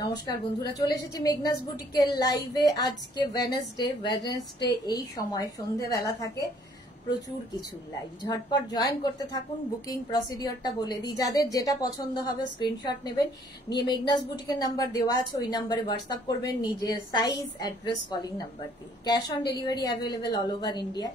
নমস্কার বন্ধুরা, চলে এসেছি মেঘনাস বুটিকের লাইভে। আজকে ওয়েডনেসডে এই সময় সন্ধেবেলা থাকে প্রচুর কিছু লাইভ, ঝটপট জয়েন করতে থাকুন। বুকিং প্রসিডিওরটা বলে দিই, যাদের যেটা পছন্দ হবে স্ক্রিনশট নেবেন, নিয়ে মেঘনাস বুটিকের নাম্বার দেওয়া আছে, ওই নাম্বারে হোয়াটসঅ্যাপ করবেন নিজের সাইজ, অ্যাড্রেস, কলিং নাম্বার দিয়ে। Cash on delivery available all over India.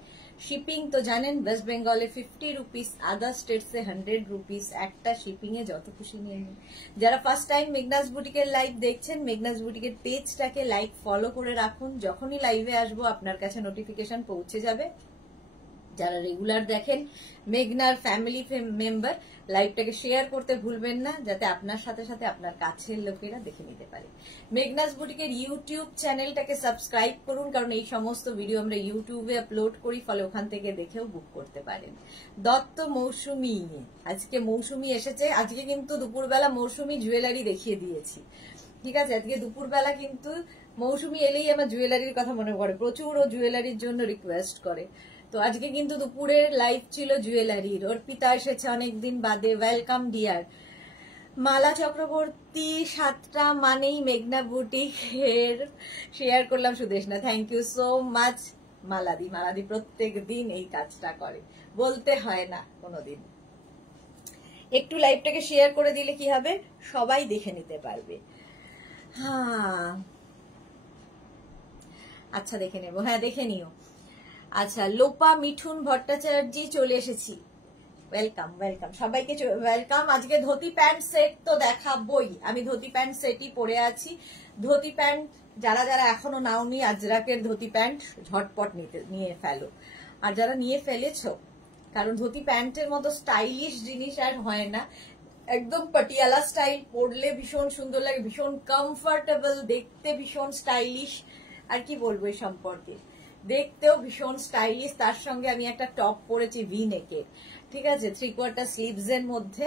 Shipping তো জানেন, ওয়েস্ট বেঙ্গলে 50 রুপিস, আদার স্টেটসে 100 রুপিস। একটা শিপিং এ যত খুশি নিয়ে নিন। যারা ফার্স্ট টাইম মেঘনাস বুটিকের লাইভ দেখছেন, মেঘনাস বুটিকের পেজটাকে লাইক ফলো করে রাখুন, যখনই লাইভে আসবো আপনার কাছে নোটিফিকেশন পৌঁছে যাবে। যারা রেগুলার দেখেন, মেঘনার ফ্যামিলি মেম্বার, লাইভটাকে শেয়ার করতে ভুলবেন না, যাতে আপনার সাথে সাথে আপনার কাছের লোকেরা দেখে নিতে পারে। মেঘনাস বুটিকের ইউটিউব চ্যানেলটাকে সাবস্ক্রাইব করুন, কারণ এই সমস্ত ভিডিও আমরা ইউটিউবে আপলোড করি, ফলে ওখান থেকে দেখেও বুক করতে পারেন। দত্ত মৌসুমী, আজকে মৌসুমী এসেছে। আজকে কিন্তু দুপুরবেলা মৌসুমী জুয়েলারি দেখিয়ে দিয়েছি, ঠিক আছে। আজকে দুপুরবেলা কিন্তু মৌসুমী এলেই আমার জুয়েলারির কথা মনে পড়ে, প্রচুর ও জুয়েলারির জন্য রিকোয়েস্ট করে। তো আজকে কিন্তু দুপুরের লাইভ ছিল জুয়েলারির। অর্পিতা এসেছে অনেকদিন বাদে, ওয়েলকাম ডিয়ার। মালা চক্রবর্তী, 7টা মানেই মেঘনা বুটিকের শেয়ার করলাম সুদেশ না, থ্যাংক ইউ সো মাচ। মালাদি প্রত্যেক দিন এই কাজটা করে, বলতে হয় না কোনোদিন। একটু লাইভটাকে শেয়ার করে দিলে কি হবে, সবাই দেখে নিতে পারবে। হ্যাঁ আচ্ছা, দেখে নেবো, হ্যাঁ দেখে নিও। আচ্ছা, লোপা মিঠুন ভট্টাচার্য চলে এসেছি, ওয়েলকাম ওয়েলকাম সবাইকে, ওয়েলকাম। আজকে ধুতি প্যান্ট সেট তো দেখাবই, আমি ধুতি প্যান্ট সেটই পরে আছি। ধুতি প্যান্ট যারা যারা এখনো নাওনি, আজরাকের ধুতি প্যান্ট ঝটপট নিয়ে ফেলো। আর যারা নিয়ে ফেলেছো, কারণ ধুতি প্যান্টের মতো স্টাইলিশ জিনিস আর হয় না। একদম পাটিয়ালা স্টাইল, পরলে ভীষণ সুন্দর লাগে, ভীষণ কমফোর্টেবল, দেখতে ভীষণ স্টাইলিশ। আর কি বলবো এই সম্পর্কে, দেখতেও ভীষণ স্টাইলিশ। তার সঙ্গে আমি একটা টপ পরেছি ভি নেকের, ঠিক আছে, 3/4 স্লিভস এর মধ্যে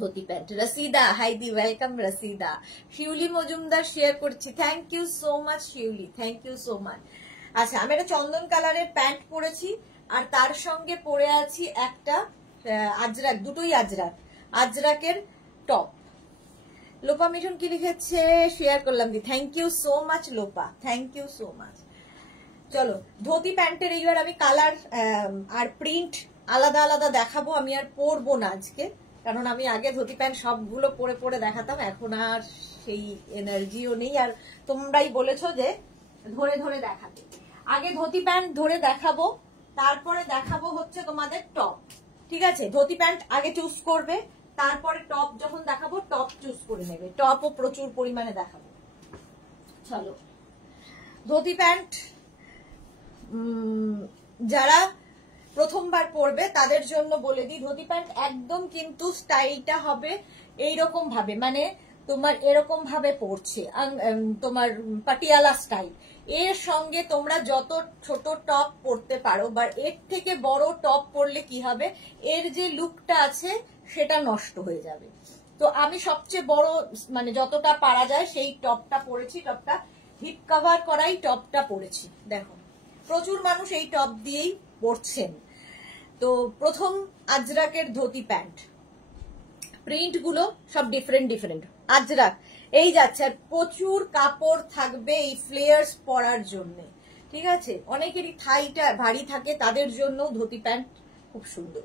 ধুতি প্যান্ট। রসিদা, হাইদি, ওয়েলকাম রসিদা। শিউলি মজুমদার শেয়ার করছি, thank you so much Shiuli, thank you so much. আচ্ছা, আমি একটা চন্দন কালারের প্যান্ট পরেছি, আর তার সঙ্গে পরে আছি একটা আজরাক, দুটোই আজরাকের টপ। লোপা মিঠুন কি লিখেছে শেয়ার করলাম দি, thank you so much Lopa, thank you so much. চলো, ধুতি প্যান্টের এইবার আমি কালার আর প্রিন্ট আলাদা আলাদা দেখাবো। আমি আর পরবো না আজকে, কারণ আমি আগে ধুতি প্যান্ট সবগুলো পরে পরে দেখাতাম, এখন আর সেই এনার্জিও নেই। আর তোমরাই বলেছো যে ধরে ধরে দেখাতে, আগে ধুতি প্যান্ট ধরে দেখাবো, তারপরে দেখাবো হচ্ছে তোমাদের টপ, ঠিক আছে। ধুতি প্যান্ট আগে চুজ করবে, তারপরে টপ যখন দেখাবো টপ চুজ করে নেবে, টপও প্রচুর পরিমাণে দেখাবো। চলো, ধুতি প্যান্ট যারা প্রথমবার পরবে তাদের জন্য বলে দিই, ধুতি প্যান্ট একদম কিন্তু স্টাইলটা হবে এইরকম ভাবে, মানে তোমার এরকম ভাবে পরছে, তোমার পাটিয়ালা স্টাইল। এর সঙ্গে তোমরা যত ছোট টপ পরতে পারো, বা এর থেকে বড় টপ পরলে কি হবে, এর যে লুকটা আছে সেটা নষ্ট হয়ে যাবে। তো আমি সবচেয়ে বড়, মানে যতটা পারা যায় সেই টপটা পরেছি, টপটা হিপ কভার করাই টপটা পরেছি। দেখো, প্রচুর মানুষ এই টপ দিয়েই পরছেন। তো প্রথম আজরাকের ধুতি প্যান্ট, প্রিন্ট গুলো সব ডিফারেন্ট ডিফারেন্ট। আজরাক এই যাচ্ছে, আর প্রচুর কাপড় থাকবে এই ফ্লেয়ার্স পরার জন্য, ঠিক আছে। অনেকেরই থাইটা ভারী থাকে, তাদের জন্য ধুতি প্যান্ট খুব সুন্দর।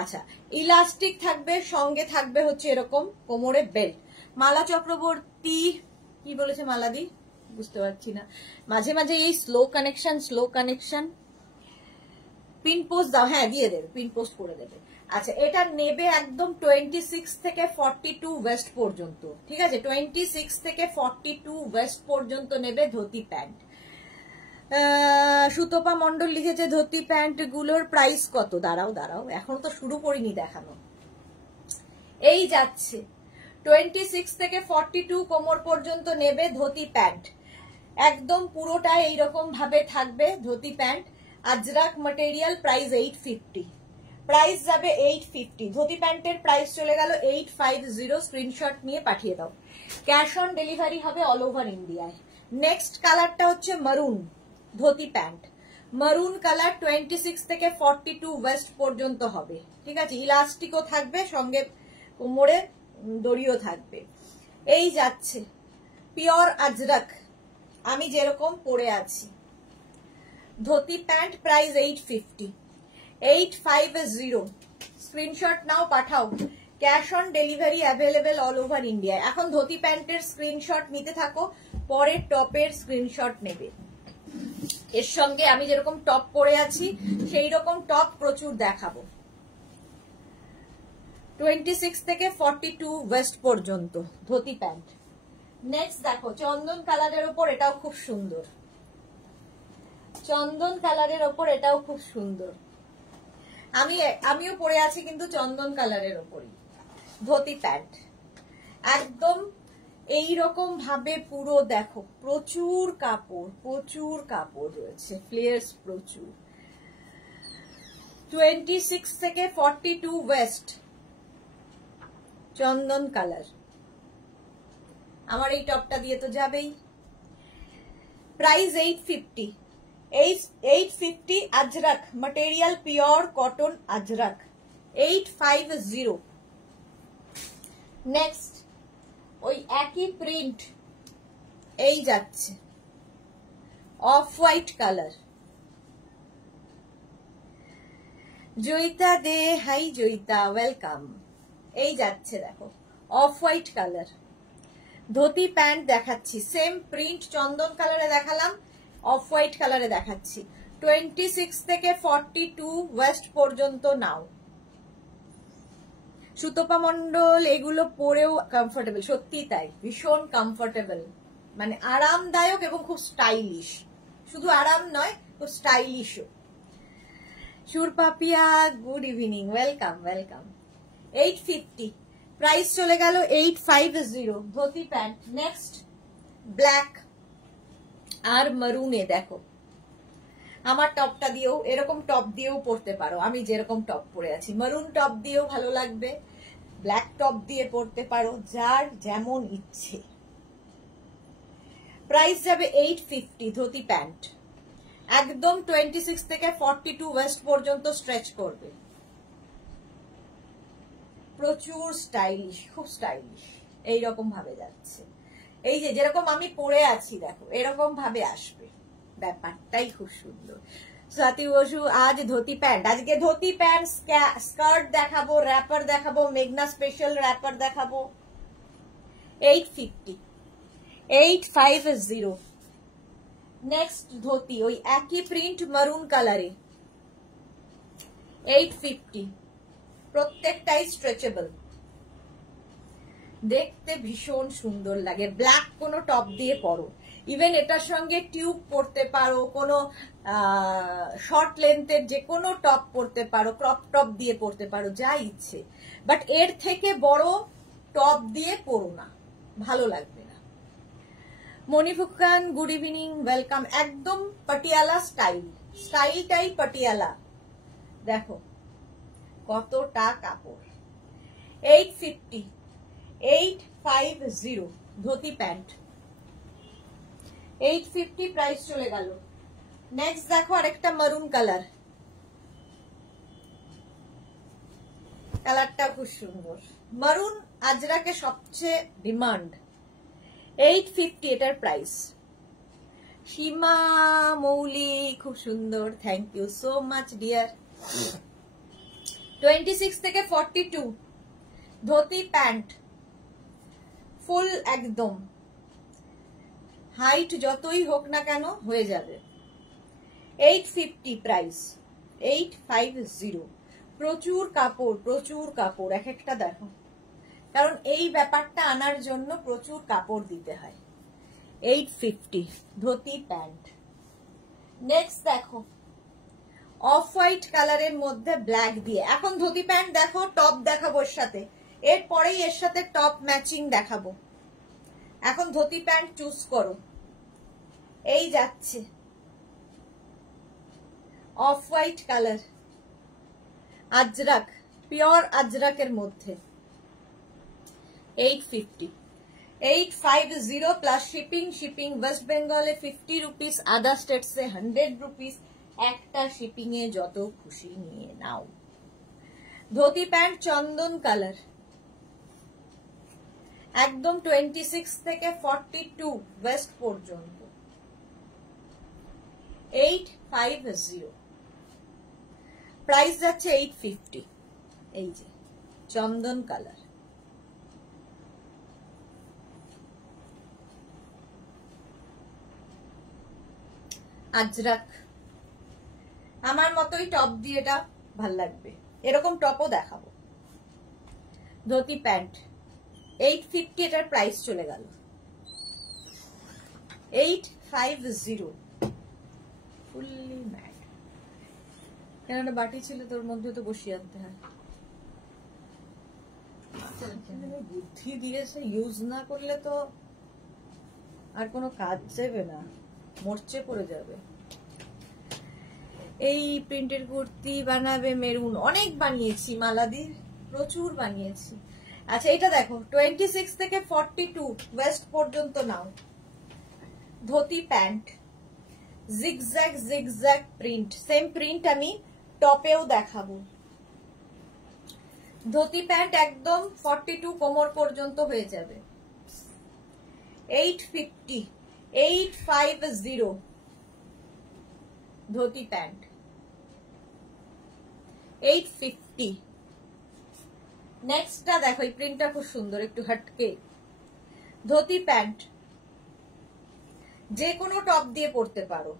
আচ্ছা, ইলাস্টিক থাকবে, সঙ্গে থাকবে হচ্ছে এরকম কোমরে বেল্ট। মালা চক্রবর্তী কি বলেছে মালাদি বুঝতে পারছি না, মাঝে মাঝে এই স্লো কানেকশন। পিন পোস্ট দাও, হ্যাঁ দিয়ে দেবে, পিন পোস্ট করে দেবে। আচ্ছা, এটা নেবে একদম 26 থেকে 42 ওয়েস্ট পর্যন্ত, ঠিক আছে। 26 থেকে 42 ওয়েস্ট পর্যন্ত নেবে ধুতি প্যান্ট। সুতপা মন্ডল লিখেছে ধুতি প্যান্ট গুলোর প্রাইস কত। দাঁড়াও, এখনো তো শুরু করিনি দেখানো। এই যাচ্ছে 26 থেকে 42 কোমর পর্যন্ত নেবে ধুতি প্যান্ট, একদম পুরোটা এইরকম ভাবে থাকবে dhoti pant. Ajrak material, price 850, price যাবে 850। ধুতি প্যান্টের প্রাইস চলে গেল 850, স্ক্রিনশট নিয়ে পাঠিয়ে দাও। ক্যাশ অন ডেলিভারি হবে অল ওভার ইন্ডিয়ায়। নেক্সট কালারটা হচ্ছে মারুন ধুতি প্যান্ট, মারুন কালার 26 থেকে 42 ওয়েস্ট পর্যন্ত হবে, ঠিক আছে। ইলাস্টিকও থাকবে, সঙ্গে কোমরে দড়িও থাকবে। এই যাচ্ছে পিওর আজরাক, আমি যেরকম পরে আছি। Dhoti pant price 850, 850। স্ক্রিনশট নাও, পাঠাও। Cash on delivery available all over India. এখন ধুতি প্যান্টের স্ক্রিনশট নিতে থাকো, পরে টপের স্ক্রিনশট নেবে। এর সঙ্গে আমি যেরকম টপ পরে আছি সেই রকম টপ প্রচুর দেখাবো। 26 থেকে 42 ওয়েস্ট পর্যন্ত ধুতি প্যান্ট। নেক্সট দেখো চন্দন কালারের ওপর, এটাও খুব সুন্দর। চন্দন কালারের ওপর এটাও খুব সুন্দর। আমিও পরে আছি কিন্তু চন্দন কালারের ওপরই ধুতি প্যান্ট। একদম এইরকম ভাবে পুরো দেখো, প্রচুর কাপড় রয়েছে, ফ্লেয়ার্স প্রচুর। 26 থেকে 42 ওয়েস্ট চন্দন কালার। আমার এই টপটা দিয়ে তো যাবেই। Price 850, 850 Ajrak material, pure cotton Ajrak, 850। Next ওই একই প্রিন্ট, এই যাচ্ছে off white colour. Joyita De, hi Joyita, welcome. এই যাচ্ছে দেখো off white colour dhoti pant দেখাচ্ছি। সেম প্রিন্ট চন্দন কালারে দেখালাম, অফ হোয়াইট কালারে দেখাচ্ছি। 26 থেকে 42 ওয়েস্ট পর্যন্ত নাও। সুতপা মন্ডল, এগুলো পরেও কমফোর্টেবল, সত্যি তাই, ভীষণ কমফোর্টেবল, মানে আরামদায়ক এবং খুব স্টাইলিশ। শুধু আরাম নয়, খুব স্টাইলিশও। Surpapiya, good evening, welcome welcome. 850, price চলে গেল 850 ধুতি প্যান্ট। নেক্সট ব্ল্যাক আর মারুনে দেখো। আমার টপটা দিয়েও, এরকম টপ দিয়েও পরতে পারো, আমি যেরকম টপ পরে আছি। মারুন টপ দিয়েও ভালো লাগবে, ব্ল্যাক টপ দিয়ে পরতে পারো, যার যেমন ইচ্ছে। প্রাইস যাবে 850 ধুতি প্যান্ট। একদম 26 থেকে 42 ওয়েস্ট পর্যন্ত স্ট্রেচ করবে। প্রচুর স্টাইলিশ, খুব স্টাইলিশ, এইরকম ভাবে যাচ্ছে। এই যে যেরকম আমি পরে আছি দেখো, এরকম ভাবে আসবে, ব্যাপারটাই খুব সুন্দর। স্বাতি বসু, আজ ধুতি প্যান্ট, আজকে ধুতি প্যান্ট, স্কার্ট দেখাবো, র্যাপার দেখাবো, মেঘনা স্পেশাল র্যাপার দেখাবো। 850, 850। নেক্সট ধুতি ওই একই প্রিন্ট মারুন কালারে, 850। প্রত্যেকটাই স্ট্রেচেবল, দেখতে ভীষণ সুন্দর লাগে। ব্ল্যাক কোনো টপ দিয়ে পরো, ইভেন এটার সঙ্গে টিউব পরতে পারো, কোনো শর্ট লেন্থের যে কোনো টপ পরতে পারো, ক্রপ টপ দিয়ে পরতে পারো, যা ইচ্ছে। বাট এর থেকে বড় টপ দিয়ে পরো না, ভালো লাগবে না। মণিফুকান, গুড ইভিনিং, ওয়েলকাম। একদম পাটিয়ালা স্টাইল, স্টাইলটাই পাটিয়ালা। দেখো কতটা কাপড়। 850, 850 ধুতি প্যান্ট, 850 প্রাইস চলে গেল। নেক্সট দেখো আরেকটা মারুন কালার, কালারটা খুব সুন্দর। মারুন আজরাকে সবচেয়ে ডিমান্ড। 850 এটার প্রাইস। সীমা মৌলি, খুব সুন্দর, thank you so much dear. 26 থেকে 42 ধুতি প্যান্ট, ফুল একদম, হাইট যতই হোক না কেন হয়ে যাবে। 850 প্রাইস, 850। প্রচুর কাপড়, প্রচুর কাপড়, এক একটা দেখো, কারণ এই ব্যাপারটা আনার জন্য প্রচুর কাপড় দিতে হয়। 850 ধুতি প্যান্ট। নেক্সট দেখো অফ হোয়াইট কালারের মধ্যে ব্ল্যাক দিয়ে। এখন ধুতি প্যান্ট দেখো, টপ দেখাবো এর সাথে, এরপরেই এর সাথে টপ ম্যাচিং দেখাবো। এখন ধুতি প্যান্ট চুজ করো। এই যাচ্ছে off white colour, Ajrak, pure আজরাকের মধ্যে। 850, 850 প্লাস শিপিং। শিপিং ওয়েস্ট বেঙ্গলে 50 রুপিস, আদার স্টেটসে 100 রুপিস। একটা শিপিং এ যত খুশি নিয়ে নাও। ধুতি প্যান্ট চন্দন কালার, একদম 26 থেকে 42 ওয়েস্ট পর্যন্ত 850, প্রাইস যাচ্ছে 850। এই যে চন্দন কালার, আজরাক, আমার মতোই টপ দিয়ে এটা ভাল লাগবে, এরকম টপও দেখাবো। ধুতি প্যান্ট 850, এটার প্রাইস চলে গেল 850। ফুললি ম্যাট, কেন একটা বাটি ছিল তোর মধ্যে তো বসিয়ে আনতে হয়। বুদ্ধি দিয়েছে, ইউজ না করলে তো আর কোনো কাজ যাবে না, মরচে পড়ে যাবে। এই প্রিন্টের কুর্তি বানাবে মেরুন, অনেক বানিয়েছি মালাদির, প্রচুর বানিয়েছি। আচ্ছা এটা দেখো 26 থেকে 42 ওয়েস্ট পর্যন্ত নাও। Dhoti pant zigzag zigzag print, same print আমি টপেও দেখাবো। ধুতি প্যান্ট একদম 42 কোমর পর্যন্ত হয়ে যাবে 850, 850 ধুতি প্যান্ট 850। নেক্সটটা দেখো, এই প্রিন্টটা খুব সুন্দর, একটু হটকে। ধুতি প্যান্ট যে কোনো টপ দিয়ে পরতে পারো,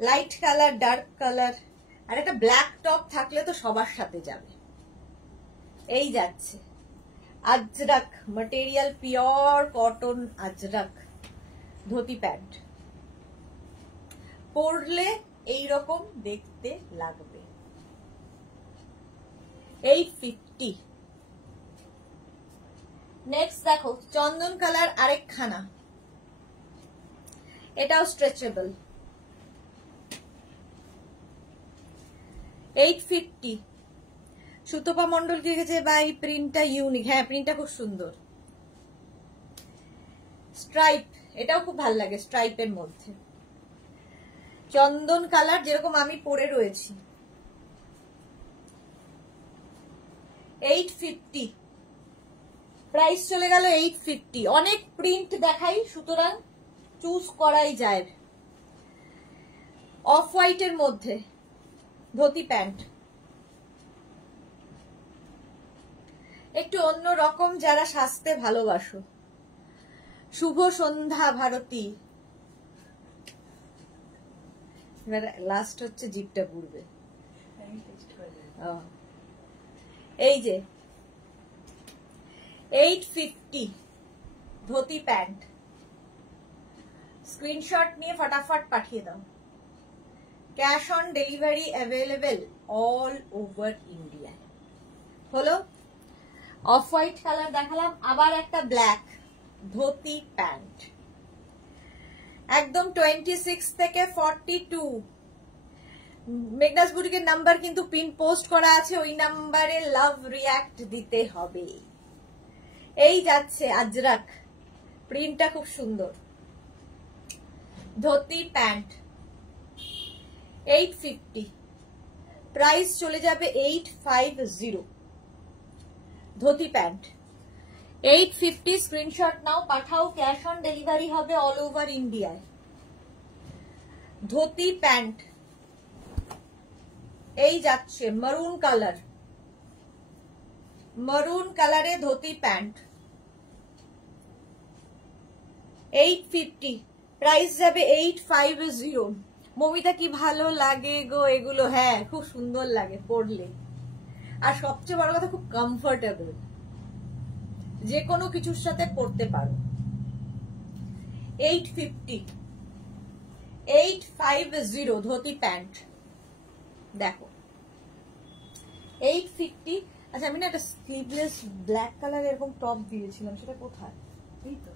লাইট কালার, ডার্ক কালার, আর একটা ব্ল্যাক টপ থাকলে তো সবার সাথে যাবে। এই যাচ্ছে Ajrak material, pure cotton Ajrak dhoti pant, পরলে এইরকম দেখতে লাগবে 850। নেক্সট দেখো চন্দন কালার আরেকখানা, এটাও স্ট্রেচেবল 850। সুতপা মন্ডল কি লিখেছে, ভাই প্রিন্টটা ইউনিক। হ্যাঁ প্রিন্টটা খুব সুন্দর, স্ট্রাইপ, এটাও খুব ভালো লাগে স্ট্রাইপের মধ্যে। চন্দন কালার যেরকম আমি পরে রয়েছি 850, প্রাইস চলে গেল 850। অনেক প্রিন্ট দেখাই, সুতরাং চুজ করাই যায়। অফ হোয়াইটের মধ্যে ধুতি প্যান্ট, একটু অন্য রকম, যারা সাজতে ভালোবাসো। শুভ সন্ধ্যা ভারতী, লাস্ট হচ্ছে জিপটা পুড়বে। এই যে 850 ধুতি প্যান্ট, স্ক্রিনশট নিয়ে ফটাফট পাঠিয়ে দাও। Cash on delivery available all over India. হলো অফ হোয়াইট কালার দেখালাম, আবার একটা ব্ল্যাক ধুতি প্যান্ট, একদম 26 থেকে 42। মেঘনাস বুটিকের নাম্বার কিন্তু পিন পোস্ট করা আছে, ওই নাম্বারে লাভ রিয়াক্ট দিতে হবে। এই যাচ্ছে আজরাক, প্রিন্টটা খুব সুন্দর। ধুতি প্যান্ট 850, প্রাইস চলে যাবে 850। ধুতি প্যান্ট 850, স্ক্রিনশট নাও, পাঠাও, ক্যাশ অন ডেলিভারি হবে অল ওভার ইন্ডিয়ায়। ধুতি প্যান্ট এই যাচ্ছে মারুন কালার, মারুন কালারে ধুতি প্যান্ট 850, প্রাইস যাবে 850। মমিতা কি ভালো লাগে গো এগুলো, হ্যাঁ খুব সুন্দর লাগে পরলে, আর সবচেয়ে বড় কথা খুব কমফোর্টেবল, যে কোনো কিছুর সাথে পরতে পারো। 850, 850 ধুতি প্যান্ট দেখো 850। আচ্ছা আমি না একটা স্লিভলেস ব্ল্যাক কালার এরকম টপ দিয়েছিলাম, সেটা কোথায়? এই তো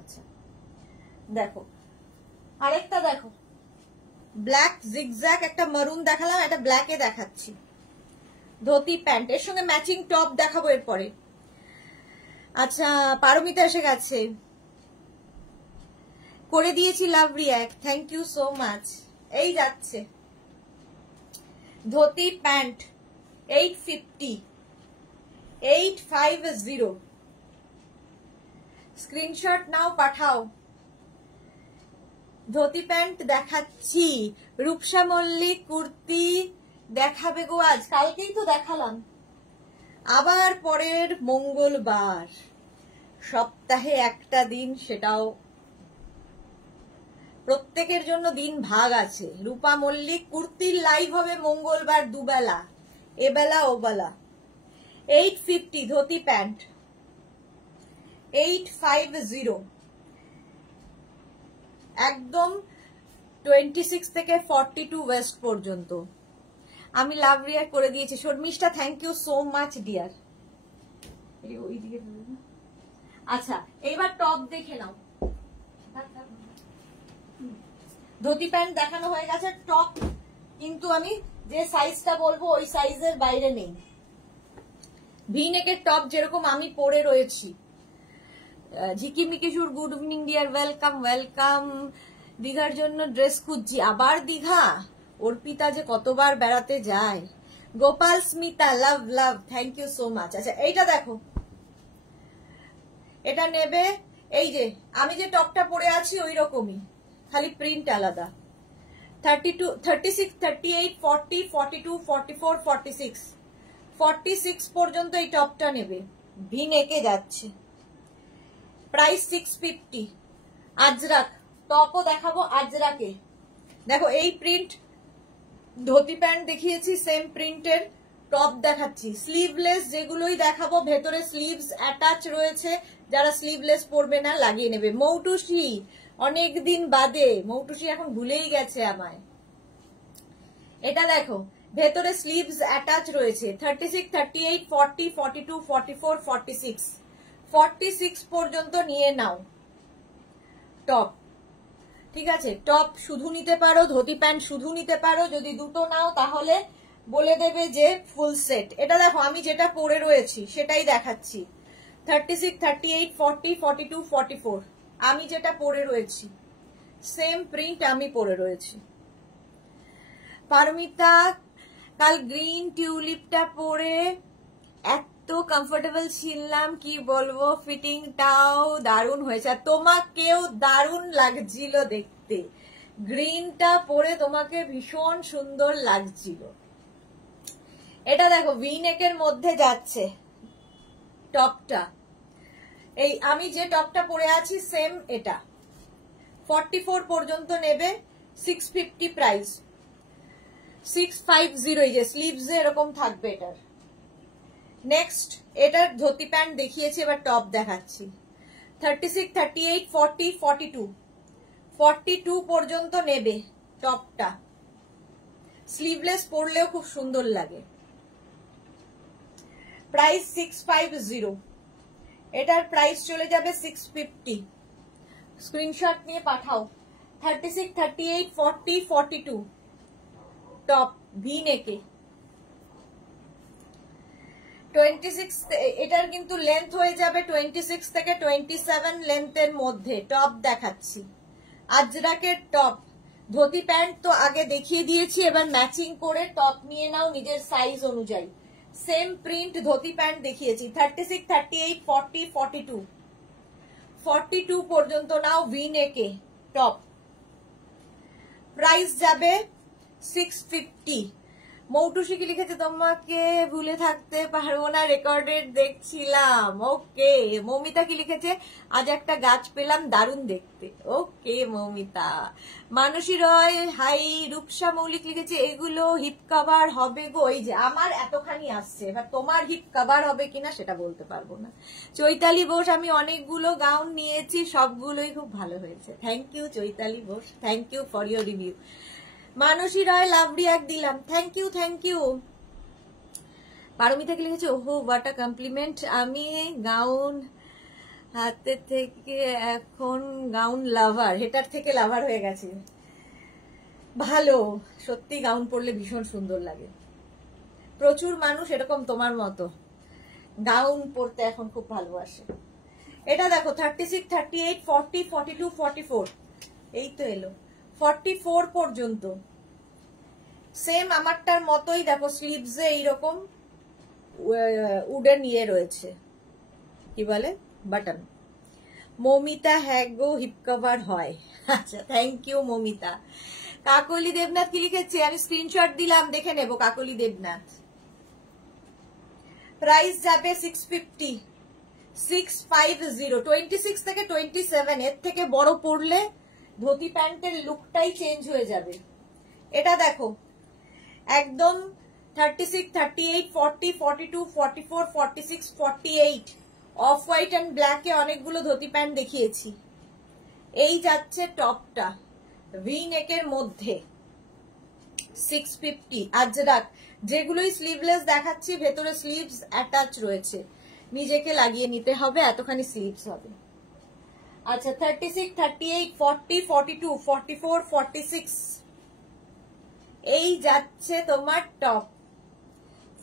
আচ্ছা দেখো, আরেকটা দেখো ব্ল্যাক জিগজ্যাগ, একটা মারুন দেখালাম, একটা ব্ল্যাকে দেখাচ্ছি। ধুতি প্যান্ট এর সঙ্গে ম্যাচিং টপ দেখাবো এরপরে। আচ্ছা পারমিতা এসে গেছে, করে দিয়েছি love react, thank you so much. এই যাচ্ছে ধুতি প্যান্ট 850, 850 স্ক্রিনশট নাও, পাঠাও। ধুতি প্যান্ট দেখাচ্ছি, রূপসা মল্লিক কুর্তি দেখাবে গো আজ, কালকেই তো দেখালাম। আবার পরের মঙ্গলবার, সপ্তাহে একটা দিন, সেটাও প্রত্যেকের জন্য দিন ভাগ আছে। রূপা মল্লিক কুর্তির লাইভ হবে মঙ্গলবার দুবেলা, এবেলা ওবেলা। 850 ধুতি প্যান্ট, 850 একদম 26 থেকে 42 ওয়েস্ট পর্যন্ত। আমি লাভ রিয়াক্ট করে দিয়েছি। Sharmistha thank you so much dear. আচ্ছা এইবার টপ দেখে নাও। ধুতি প্যান্ট দেখানো হয়ে গেছে, টপ কিন্তু আমি যে সাইজটা বলবো ওই সাইজের বাইরে নেই। ভি নেকের টপ যেরকম আমি পরে রয়েছি। Jhikimikishur good evening dear, welcome welcome. দীঘার জন্য ড্রেস খুঁজছি, আবার দীঘা? অর্পিতা যে কতবার বেড়াতে যায়। গোপাল স্মিতা লাভ লাভ, থ্যাংক ইউ সো মাচ। আচ্ছা এইটা দেখো, এটা নেবে। এই যে আমি যে টপটা পরে আছি ওই রকমই, খালি প্রিন্ট আলাদা। 32, 36, 38, 40, 42, 44, 46, 46 পর্যন্ত এই টপটা নেবে। ভি নেকে যাচ্ছে, প্রাইস 650। আজরাক টপও দেখাবো আজরাকে। দেখো এই প্রিন্ট ধুতি প্যান্ট দেখিয়েছি, সেম প্রিন্টের টপ দেখাচ্ছি। স্লিভলেস যেগুলোই দেখাবো, ভেতরে স্লিভস অ্যাটাচ রয়েছে, যারা স্লিভলেস পরবে না লাগিয়ে নেবে। মৌটুসি অনেকদিন বাদে, মৌটুসি এখন ভুলেই গেছে আমায়। এটা দেখো ভেতরে স্লিভস অ্যাটাচ রয়েছে। 36, 38, 40, 42, 44, 46, 46 পর্যন্ত নিয়ে নাও টপ। ঠিক আছে, টপ শুধু নিতে পারো, ধুতি প্যান্ট শুধু নিতে পারো। যদি দুটো নাও তাহলে বলে দেবে যে ফুল সেট। এটা দেখো আমি যেটা পরে রয়েছি সেটাই দেখাচ্ছি। 36, 38, 40, 42, 44 আমি যেটা পরে রয়েছি, সেম প্রিন্ট আমি পরে রয়েছি। পারমিতা কাল গ্রিন টিউলিপটা পরে এত কমফোর্টেবল ছিলাম, কি বলবো, ফিটিংটাও দারুণ হয়েছে। আর তোমাকেও দারুণ লাগছিল দেখতে, গ্রিনটা পরে তোমাকে ভীষণ সুন্দর লাগছিল। এটা দেখো ভি নেকের মধ্যে যাচ্ছে টপটা। এই আমি যে টপটা পরে আছি সেম এটা। 44 পর্যন্ত নেবে, 650 প্রাইস। 650 এই যে স্লিভস এরকম থাকবে এটার। নেক্সট এটার ধুতি প্যান্ট দেখিয়েছি, এবার টপ দেখাচ্ছি। 36, 38, 40, 42, 42 পর্যন্ত নেবে টপটা। স্লিভলেস পরলেও খুব সুন্দর লাগে। প্রাইস 650, এটার প্রাইস চলে যাবে 650। স্ক্রিনশট নিয়ে পাঠাও। 36, 38, 40, 42 টপ ভি নেকে। 26 এটার কিন্তু লেন্থ হয়ে যাবে 26 থেকে 27 লেন্থের মধ্যে। টপ দেখাচ্ছি, আজরাকের টপ। ধুতি প্যান্ট তো আগে দেখিয়ে দিয়েছি, এবার ম্যাচিং করে টপ নিয়ে নাও নিজের সাইজ অনুযায়ী। সেম প্রিন্ট ধুতি প্যান্ট দেখিয়েছি। 36, 38, 40, 42, 42 পর্যন্ত নাও ভি নেকে টপ। প্রাইস যাবে 650। মৌটুসি কি লিখেছে, তোমাকে ভুলে থাকতে পারবো না, রেকর্ডেড দেখছিলাম। ওকে। মৌমিতা কি লিখেছে, আজ একটা গাছ পেলাম দারুণ দেখতে। ওকে মৌমিতা। মানসী রয় হাই। রূপসা মৌলিক লিখেছে এগুলো হিপ কভার হবে গো। এই যে আমার এতখানি আসছে, এবার তোমার হিপ কভার হবে কিনা সেটা বলতে পারবো না। চৈতালি বোস আমি অনেকগুলো গাউন নিয়েছি, সবগুলোই খুব ভালো হয়েছে। Thank you Chaitali Bose, thank you for your review. Manasi Roy love react দিলাম, থ্যাংক ইউ থ্যাংক ইউ। পারমিতাকে লিখেছে ওহো হোয়াট আ কমপ্লিমেন্ট। আমি গাউন হাতে থেকে এখন গাউন লাভার, হেটার থেকে লাভার হয়ে গেছে। ভালো, সত্যি গাউন পরলে ভীষণ সুন্দর লাগে। প্রচুর মানুষ এরকম তোমার মতো গাউন পরতে এখন খুব ভালোবাসে। এটা দেখো 36, 38, 40, 42, 44 এই তো এলো 44 পর্যন্ত। সেম আমারটার মতোই দেখো স্লিভসে এইরকম উডেন ইয়ে রয়েছে, কি বলে, বাটন। মমিতা হ্যাঁ গো, হিপ কভার হয়। আচ্ছা, থ্যাংক ইউ মমিতা। কাকলি দেবনাথ কি লিখেছে, আমি স্ক্রিনশট দিলাম, দেখে নেব। কাকলি দেবনাথ, প্রাইস যাবে 650, 650, 26 থেকে 27। এর থেকে বড় পড়লে ধুতি প্যান্টের লুকটাই চেঞ্জ হয়ে যাবে। এটা দেখো, একদম 36, 38, 40, 42, 44, 46, 48 অফ হোয়াইট অ্যান্ড ব্ল্যাকে অনেকগুলো ধুতি প্যান্ট দেখিয়েছি। এই যাচ্ছে টপটা ভি নেকের মধ্যে 650 আজরাক। যেগুলোই স্লিভলেস দেখাচ্ছি ভেতরে স্লিভস অ্যাটাচ রয়েছে, নিজেকে লাগিয়ে নিতে হবে, এতখানি স্লিভস হবে। আচ্ছা, 36, 38, 40, 42, 44, 46 এই যাচ্ছে তোমার টপ।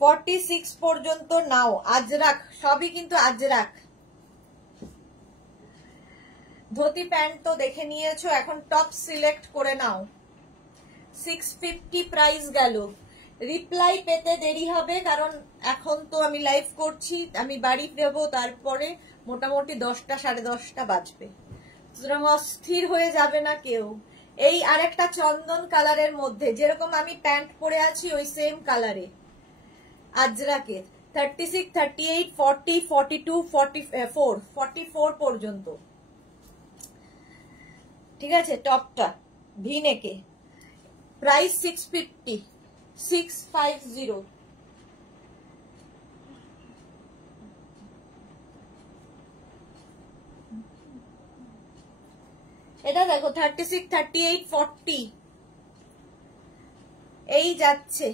46 পর্যন্ত নাও, আজরাক, সবই কিন্তু আজরাক। ধুতি প্যান্ট তো দেখে নিয়েছো, এখন টপ সিলেক্ট করে নাও। 650 প্রাইস গেল। রিপ্লাই পেতে দেরি হবে, কারণ এখন তো আমি লাইভ করছি, আমি বাড়ি ফিরবো, তারপরে মোটামুটি 10টা 10:30 বাজবে, সুতরাং অস্থির হয়ে যাবে না কেউ। এই আরেকটা চন্দন কালারের মধ্যে, যেরকম আমি প্যান্ট পরে আছি ওই সেম কালারে আজরাকের, 36, 38, 40, 42, 44 পর্যন্ত। ঠিক আছে, টপটা ভি নেকে, প্রাইস 650, 650। এটা দেখো 36, 38, 40 এই যাচ্ছে,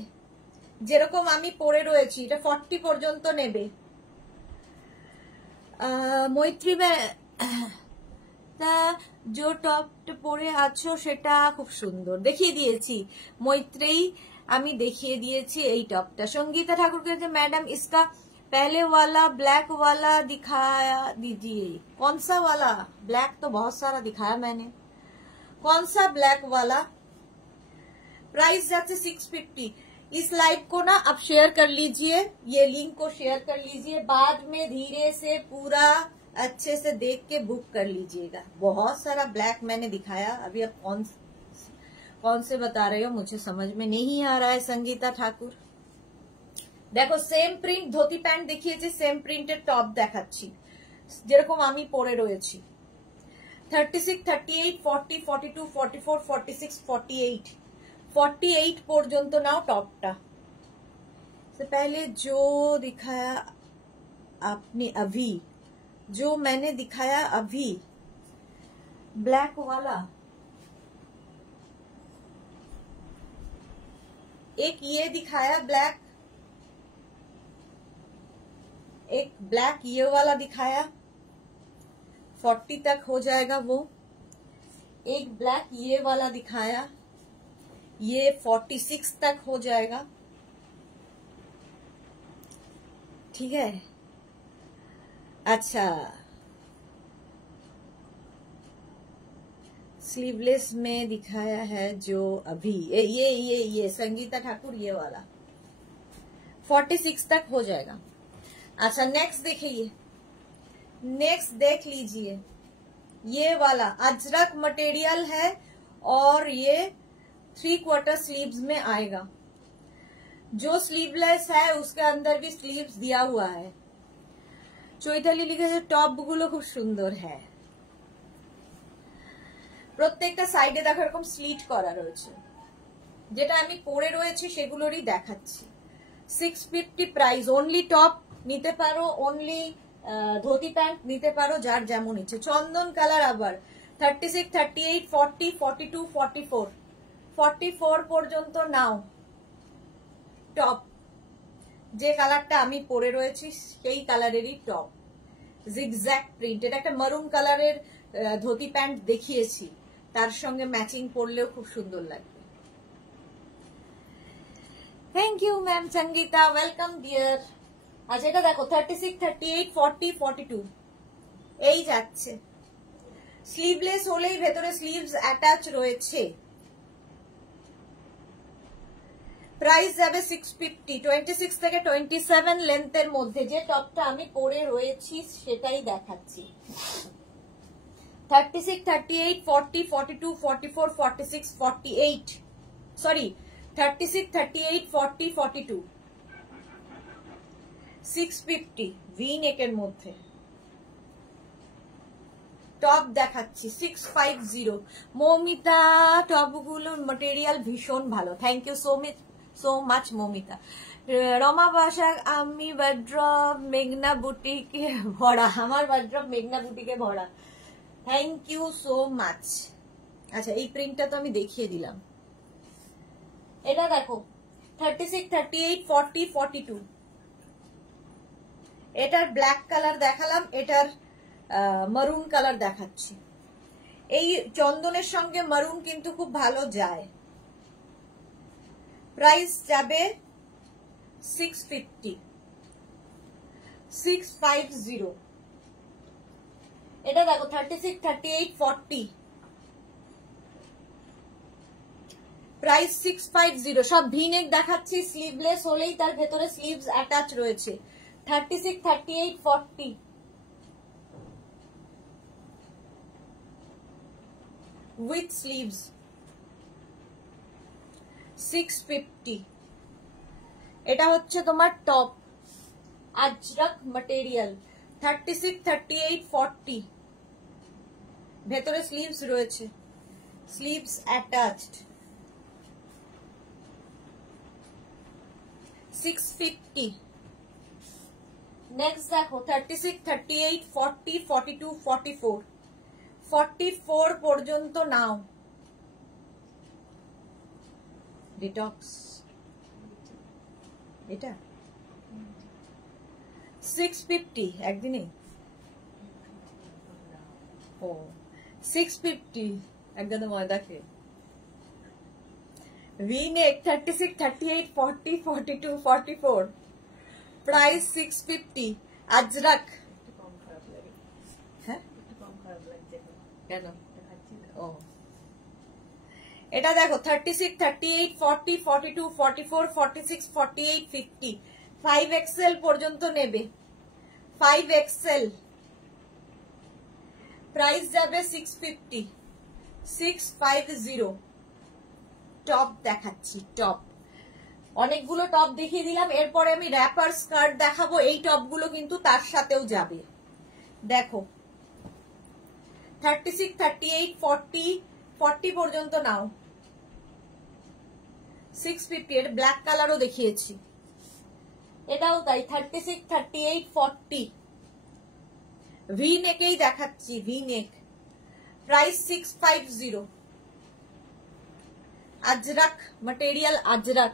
যেরকম আমি পরে রয়েছি। এটা 40 পর্যন্ত নেবে। মৈত্রী তা যে টপ পরে আছো সেটা খুব সুন্দর, দেখিয়ে দিয়েছি মৈত্রী, আমি দেখিয়ে দিয়েছি এই টপটা। সঙ্গীতা ठाकुर कहते हैं मैडम इसका पहले वाला ब्लैक वाला दिखाया दीजिए। कौन सा वाला? ब्लैक तो बहुत सारा दिखाया मैंने, कौन सा ब्लैक वाला? प्राइस जाते 650। इस लाइव को ना आप शेयर कर लीजिए, ये लिंक को शेयर कर लीजिए, बाद में धीरे से पूरा अच्छे से देख के बुक कर लीजिएगा। बहुत सारा ब्लैक मैंने दिखाया, अभी आप कौन से बता रहे हो मुझे समझ में नहीं आ रहा है। संगीता ठाकुर देखो, सेम प्रिंट धोती पैंट দেখিয়েছি, সেম প্রিন্টের টপ দেখাচ্ছি যেরকম আমি পরে রয়েছি। 36, 38, 40, 42, 44, 46, 48 48 পর্যন্ত নাও টপটা। से पहले जो दिखाया आपने अभी, जो मैंने दिखाया अभी ब्लैक वाला, एक ये दिखाया ब्लैक, एक ब्लैक ये वाला दिखाया, 40 तक हो जाएगा वो। एक ब्लैक ये वाला दिखाया, ये 46 तक हो जाएगा। ठीक है, अच्छा, स्लीवलेस में दिखाया है जो अभी ये संगीता ठाकुर ये वाला 46 तक हो जाएगा। अच्छा, नेक्स्ट देखिए, नेक्स्ट देख लीजिए, ये वाला अजरक मटेरियल है और ये 3/4 स्लीव्स में आएगा। जो स्लीवलेस है उसके अंदर भी स्लीव्स दिया हुआ है। চৈতালি লিখেছে টপ গুলো খুব সুন্দর। হ্যাঁ, প্রত্যেকটা সাইডে দেখো এরকম স্লিট করা রয়েছে, যেটা আমি পরে রয়েছি সেগুলোরই দেখাচ্ছি। 650 প্রাইস। অনলি টপ নিতে পারো, অনলি ধুতি প্যান্ট নিতে পারো, যার যেমন ইচ্ছে। চন্দন কালার আবার 36, 38, 40, 42, 44 44 পর্যন্ত নাও টপ। যে কালারটা আমি পরে রয়েছি সেই কালারেরই টপ, জিগজ্যাগ প্রিন্ট। এটা একটা মারুন কালারের ধুতি প্যান্ট দেখিয়েছি, তার সঙ্গে ম্যাচিং পরলেও খুব সুন্দর লাগবে। Thank you ma'am Sangeeta, welcome dear. আচ্ছা, এটা দেখো 36, 38, 40, 42 এই যাচ্ছে। স্লিভলেস হলেই ভেতরে স্লিভস অ্যাটাচ রয়েছে। প্রাইস যাবে 650, 26 থেকে 27 লেন্থের মধ্যে। যে টপটা আমি পরে রয়েছি সেটাই দেখাচ্ছি। 36, 38, 40, 42, 44, 46, 48, সরি 36, 38, 40, 42, 650 ভি নেকের মধ্যে টপ দেখাচ্ছি 650। মৌমিতা, টপগুলোর ম্যাটেরিয়াল ভীষণ ভালো, thank you so much Moumita. Rama Basak, আমি ওয়ার্ড্রব মেঘনা বুটিকে ভরা, আমার ওয়ার্ড্রব মেঘনা বুটিকে ভরা, থ্যাংক ইউ সো মাচ। আচ্ছা, এই প্রিন্টটা তো আমি দেখিয়ে দিলাম। এটা দেখো 36, 38, 40, 42, এটার ব্ল্যাক কালার দেখালাম, এটার মারুন কালার দেখাচ্ছি। এই চন্দনের সঙ্গে মারুন কিন্তু খুব ভালো যায়। প্রাইস যাবে 650, 650। এটা দেখো 36, 38, 40, প্রাইস 650। সব ভিনেক দেখাচ্ছি, স্লিভলেস হলেই তার ভেতরে স্লিভস অ্যাটাচ রয়েছে। 36, 38, 40, with sleeves 650। এটা হচ্ছে তোমার টপ, আজরাক ম্যাটেরিয়াল। 36, 38, 40, ভেতরে স্লিভস রয়েছে, স্লিভস অ্যাটাচড। 650। নেক্সট দেখো 36, 38, 40, 42, 44, 44 পর্যন্ত নাও। ডিটক্স এটা 650 একদিনে। ও 650 একদম ময়দা খেয়ে। V-neck 36, 38, 40, 42, 44, price 650। আজরাক হ্যাঁ কেন? ও এটা দেখো 36, 38, 40, 42, 44, 46, 48, 50, 5XL পর্যন্ত নেবে। 5XL প্রাইস যাবে 650, 650। টপ দেখাচ্ছি, টপ অনেকগুলো টপ দেখিয়ে দিলাম। এরপরে আমি র্যাপার স্কার্ট দেখাবো, এই টপগুলো কিন্তু তার সাথেও যাবে। দেখো 36, 38, 40, 40 পর্যন্ত নাও। 650। এর ব্ল্যাক কালারও দেখিয়েছি, এটাও তাই। 36, 38, 40, ভি নেকেই দেখাচ্ছি, ভি নেক। Price 650। Ajrak material, Ajrak.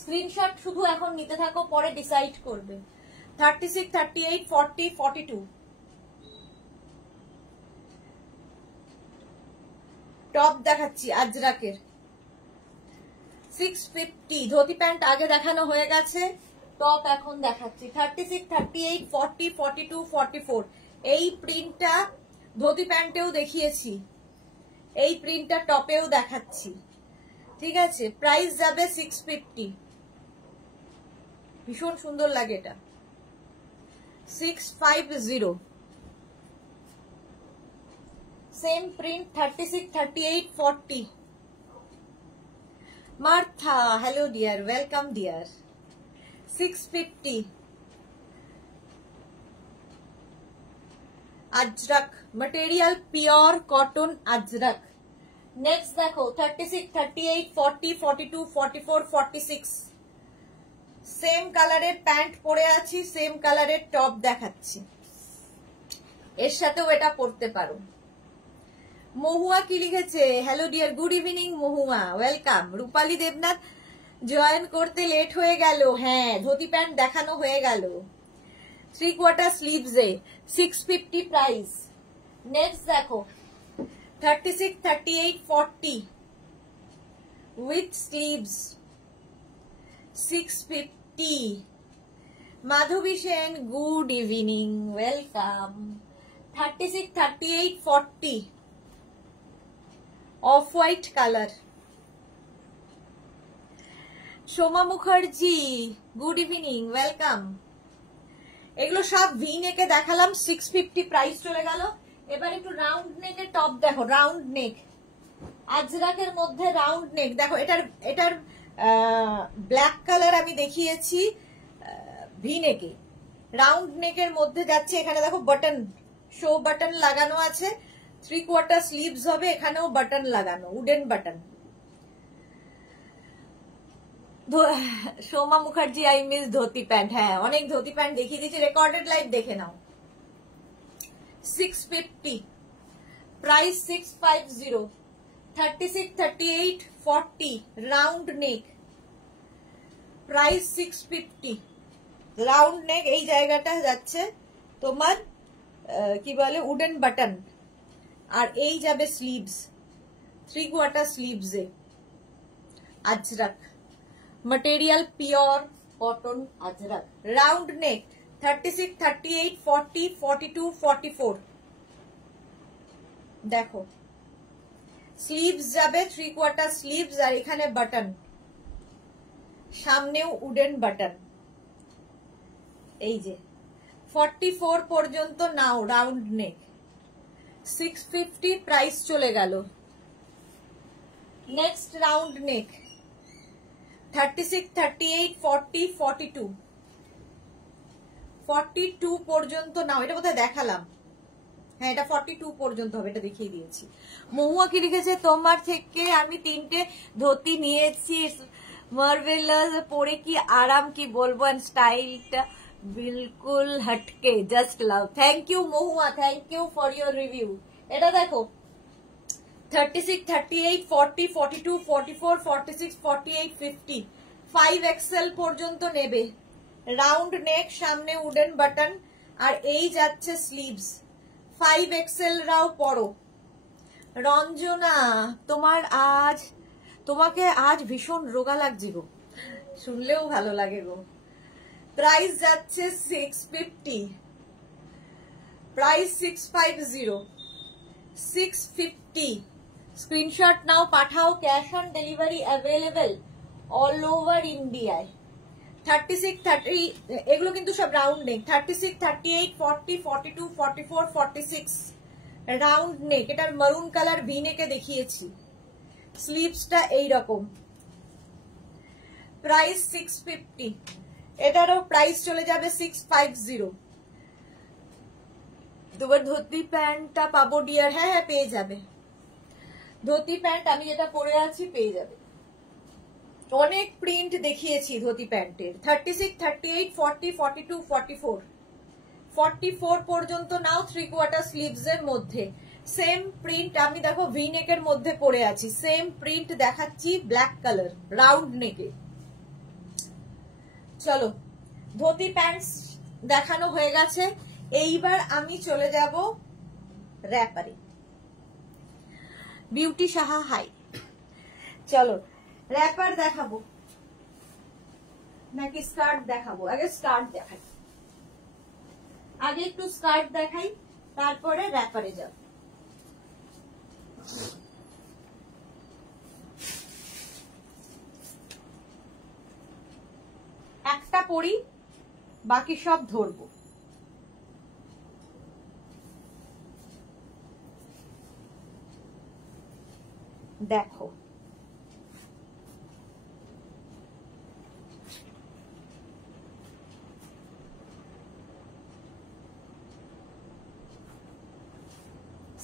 Screenshot শুধু এখন নিতে থাকো, পরে ডিসাইড করবে। 36, 38, 40, 42, টপ দেখাচ্ছি আজরাকের 650। ধুতি প্যান্ট আগে দেখানো হয়ে গেছে, টপ এখন দেখাচ্ছি। 36, 38, 40, 42, 44, এই প্রিন্টটা ধুতি প্যান্টেও দেখিয়েছি, এই প্রিন্টটা টপেও দেখাচ্ছি, ঠিক আছে। প্রাইস যাবে 650, ভীষণ সুন্দর লাগে এটা। 650। Same print 36, 38, 40। Martha, hello dear, welcome deer. 650। Ajrak material, pure cotton Ajrak. Next দেখো 36, 38, 40, 42, 44, 46, সেম কালারের প্যান্ট পরে আছি, সেম কালারের টপ দেখাচ্ছি, এর সাথেও এটা পরতে পারো। মহুয়া কি লিখেছে? হ্যালো ডিয়ার, গুড ইভিনিং মহুয়া, ওয়েলকাম। রূপালী দেবনাথ, জয়েন করতে লেট হয়ে গেল। হ্যাঁ, ধুতি প্যান্ট দেখানো হয়ে গেল। 3/4 স্লিভসে 650 প্রাইস। নেক্সট দেখো 36, 38, 40, with sleeves 650। Madhabi Sen, good evening, welcome. 36, 38, 40, off white colour. Soma Mukherjee, good evening, welcome. এগুলো সব ভি নেকে দেখালাম, 650 প্রাইস চলে গেল। এবার একটু রাউন্ড নেকের টপ দেখো, রাউন্ড নেক, আজরাকের মধ্যে রাউন্ড নেক দেখো। এটার ব্ল্যাক কালার আমি দেখিয়েছি ভি নেকে, রাউন্ড নেকের মধ্যে যাচ্ছে। এখানে দেখো বাটন, শো বাটন লাগানো আছে, 3/4 স্লিভস হবে, এখানেও বাটন লাগানো, wooden button. Soma Mukherjee, I miss dhoti pant. হ্যাঁ, অনেক ধোতি প্যান্ট দেখিয়ে দিয়েছি, রেকর্ডেড লাইভ দেখে নাও। 650 price, 650, 36, 38, 40 round neck, price 650। Round neck, এই জায়গাটা যাচ্ছে তোমার কি বলে উডেন বাটন, আর এই যাবে স্লিভস, 3/4 স্লিভসে Ajrak material, pure cotton ajrak, round neck, 36, 38, 40, 42, 44 দেখো। স্লিভস যাবে 3/4 স্লিভস, আর এখানে বাটন, সামনেও উডেন বাটন। এই যে 44 পর্যন্ত নাও, রাউন্ড নেক, 650 প্রাইস চলে গেল। নেক্সট রাউন্ড নেক, 36, 38, 40, 42 42 পর্যন্ত নাও। এটা কোথায় দেখালাম? হ্যাঁ, এটা 42 পর্যন্ত হবে, এটা দেখিয়ে দিয়েছি। মহুয়া কি লিখেছে, তোমার থেকে আমি 3টে ধুতি নিয়েছি, মার্ভেলাস, পরে কি আরাম কি বলবো, এন্ড স্টাইলটা বিলকুল হটকে, just love. Thank you Mahua, thank you for your review. এটা দেখো 36, 38, 40, 42, 44, 46, 48, 50 5XL পর্যন্ত নেবে। রাউন্ড নেক, সামনে উডেন বাটন, আর এই যাচ্ছে স্লিভস। 5XL রাও পরো। রঞ্জনা, তোমাকে আজ ভীষণ রোগা লাগছে গো, শুনলেও ভালো লাগে গো। প্রাইস যাচ্ছে 650, প্রাইস 650, 650। স্ক্রিনশট নাও, পাঠাও, cash on delivery available all over ইন্ডিয়ায়। 36, 30 এগুলো কিন্তু সব রাউন্ড নেক, 36, 38, 40, 42, 44, 46 রাউন্ড নেক। এটার মারুন কালার ভি নেকে দেখিয়েছি, স্লিভসটা এইরকম। প্রাইস 650, এটারও প্রাইস চলে যাবে 650। তোমার ধুতি প্যান্টটা পাবো ডিয়ার? হ্যাঁ হ্যাঁ, পেয়ে যাবে। ধুতি প্যান্ট আমি যেটা পরে আছি পেয়ে যাবে। অনেক প্রিন্ট দেখিয়েছি ধুতি প্যান্টের। 36, 38, 40, 42, 44 44 পর্যন্ত নাও, 3/4 স্লিভস এর মধ্যে। সেম প্রিন্ট আমি দেখো ভি নেকের মধ্যে পরে আছি, সেম প্রিন্ট দেখাচ্ছি, ব্ল্যাক কালার, রাউন্ড নেকে। চলো, ধুতি প্যান্টস দেখানো হয়ে গেছে, এইবার আমি চলে যাব র‍্যাপারে। Beauty Saha, hi. চলো, র‍্যাপার দেখাবো নাকি স্কার্ট দেখাবো? আগে স্কার্ট দেখাই, আগে একটু স্কার্ট দেখাই, তারপরে র‍্যাপারে যাব। একটা পরি, বাকি সব ধরবো। দেখো,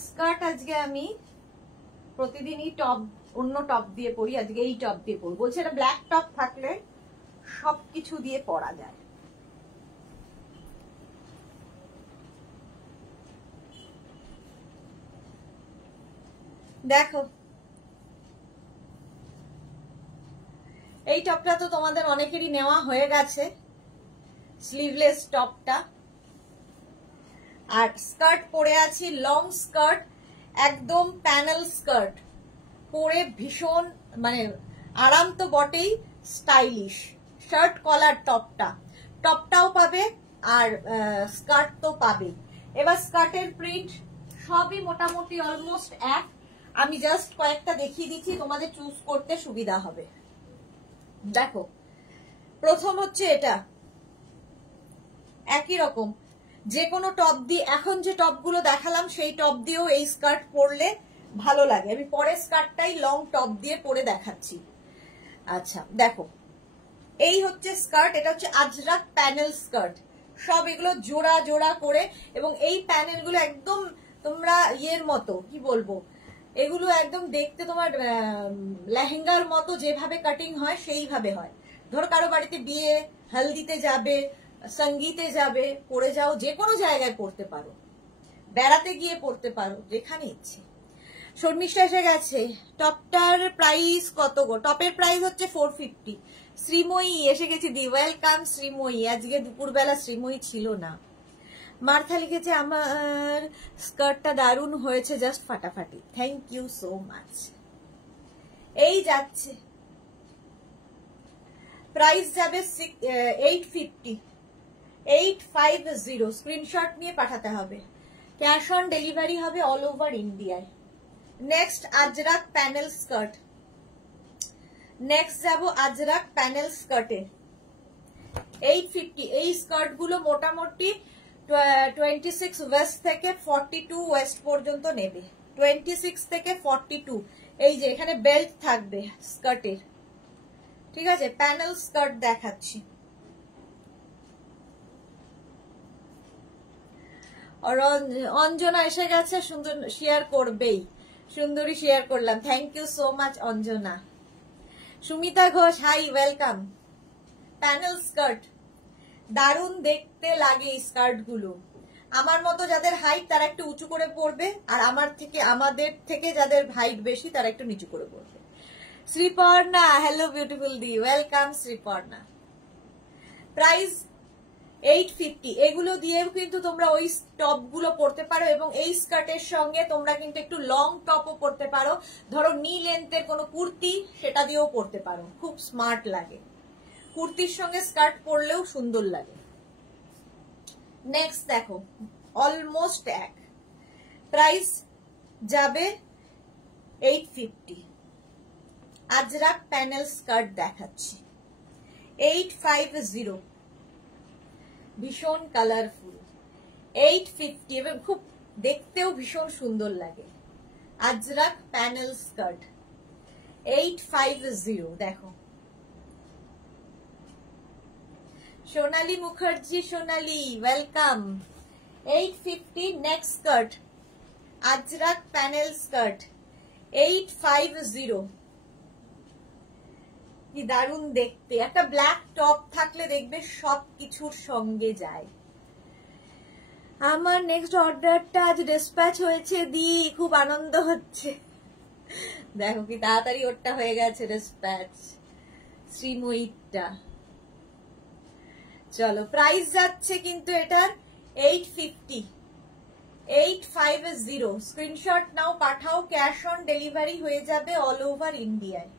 স্কার্ট আজকে আমি প্রতিদিনই টপ, অন্য টপ দিয়ে পরি, আজকে এই টপ দিয়ে পরবো। বলছে এটা ব্ল্যাক টপ থাকলে সবকিছু দিয়ে পরা যায়। দেখো, এই টপটা তো তোমাদের অনেকেরই নেওয়া হয়ে গেছে, স্লিভলেস টপটা। আর স্কার্ট পরে আছি, লং স্কার্ট, একদম প্যানেল স্কার্ট পরে, ভীষণ মানে আরাম তো বটেই, স্টাইলিশ। শার্ট কলার টপটাও পাবে, আর স্কার্ট তো পাবে। এবার স্কার্টের প্রিন্ট সবই মোটামুটি অলমোস্ট এক, আমি জাস্ট কয়েকটা দেখিয়ে দিচ্ছি, তোমাদের চুজ করতে সুবিধা হবে। দেখো প্রথম হচ্ছে এটা একই রকম যে কোনো টপ দিয়ে, এখন যে টপগুলো দেখালাম সেই টপ দিয়েও এই স্কার্ট পরলে ভালো লাগে। আমি পরের স্কার্টটাই লং টপ দিয়ে পরে দেখাচ্ছি। আচ্ছা দেখো এই হচ্ছে স্কার্ট, এটা হচ্ছে আজরাক প্যানেল স্কার্ট। সব এগুলো জোড়া জোড়া করে, এবং এই প্যানেলগুলো একদম তোমরা ইয়ের মতো, কি বলবো, এগুলো একদম দেখতে তোমার লেহেঙ্গার মতো যেভাবে কাটিং হয় সেইভাবে হয়। ধরো কারো বাড়িতে বিয়ে, হলদিতে যাবে, সঙ্গীতে যাবে, পরে যাও, যে কোনো জায়গায় পড়তে পারো, বেড়াতে গিয়ে পড়তে পারো, যেখানে ইচ্ছে। শর্মিষ্ঠা এসে গেছে। টপটার প্রাইস কত গো? টপের প্রাইস হচ্ছে 450। শ্রীময়ী এসে গেছি দি, ওয়েলকাম শ্রীময়ী। আজকে দুপুরবেলা শ্রীময়ী ছিল না। মার্থা লিখেছে আমার স্কার্টটা দারুণ হয়েছে, জাস্ট ফাটাফাটি। Thank you so much. এই যাচ্ছে, প্রাইস যাবে 850, 850। স্ক্রিনশট নিয়ে পাঠাতে হবে, ক্যাশ অন ডেলিভারি হবে অল ওভার ইন্ডিয়ায়। Next Ajrak panel skirt, next যাব আজরাক প্যানেল স্কার্টে 850। এই স্কার্ট গুলো মোটামুটি 26 ওয়েস্ট থেকে 42 ওয়েস্ট পর্যন্ত নেবে। 26 থেকে 42। এই যে এখানে বেল্ট থাকবে স্কার্টের, ঠিক আছে? প্যানেল স্কার্ট দেখাচ্ছি। অঞ্জনা এসে গেছে, সুন্দর শেয়ার করবেই, সুন্দরী শেয়ার করলাম। Thank you so much Anjana. Sumita Ghosh hi, welcome. Panel skirt দারুণ দেখতে লাগে এই স্কার্ট গুলো। আমার মতো যাদের হাইট তারা একটু উঁচু করে পরবে, আর আমাদের থেকে যাদের হাইট বেশি তারা একটু নিচু করে পরবে। শ্রীপর্ণা হ্যালো বিউটিফুল দি, ওয়েলকাম শ্রীপর্ণা। প্রাইস 850। এগুলো দিয়েও কিন্তু তোমরা ওই টপ গুলো পরতে পারো, এবং এই স্কার্টের সঙ্গে তোমরা কিন্তু একটু লং টপও পরতে পারো। ধরো নি লেন্থের কোনো কুর্তি, সেটা দিয়েও পরতে পারো, খুব স্মার্ট লাগে। কুর্তির সঙ্গে স্কার্ট পরলেও সুন্দর লাগে। নেক্সট দেখো অলমোস্ট এক, প্রাইস যাবে 850। আজরাক প্যানেল স্কার্ট দেখাচ্ছি 850, ভীষণ কালারফুল। 850 এবং খুব দেখতেও ভীষণ সুন্দর লাগে। Ajrak panel skirt 850। দেখো Sonali Mukherjee, Sonali welcome. 850। Next skirt Ajrak panel skirt 850। কি দারুণ দেখতে, একটা ব্ল্যাক টপ থাকলে দেখবে সব কিছুর সঙ্গে যায়। আমার নেক্সট অর্ডারটা আজ ডিসপ্যাচ হয়েছে দি, খুব আনন্দ হচ্ছে। দেখো কি তাড়াতাড়ি ওরটা হয়ে গেছে ডিসপ্যাচ, শ্রীময়ীটা। চলো প্রাইস যাচ্ছে কিন্তু এটার 850, 850। স্ক্রিনশট নাও, পাঠাও, ক্যাশ অন ডেলিভারি হয়ে যাবে অল ওভার ইন্ডিয়ায়।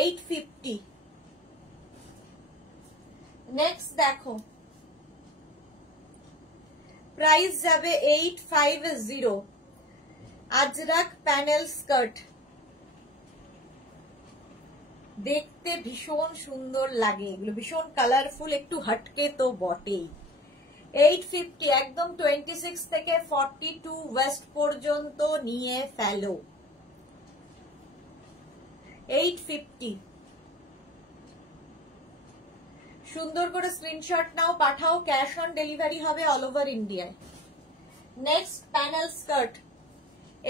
850। নেক্সট দেখো প্রাইস যাবে 850। আজরাক প্যানেল স্কার্ট দেখতে ভীষণ সুন্দর লাগে, এগুলো ভীষণ কালারফুল, একটু হটকে তো বটেই। 850 একদম 26 থেকে 42 ওয়েস্ট পর্যন্ত নিয়ে ফেলো। 850। সুন্দর করে স্ক্রিনশট নাও, পাঠাও, ক্যাশ অন ডেলিভারি হবে অল ওভার ইন্ডিয়ায়। Next panel skirt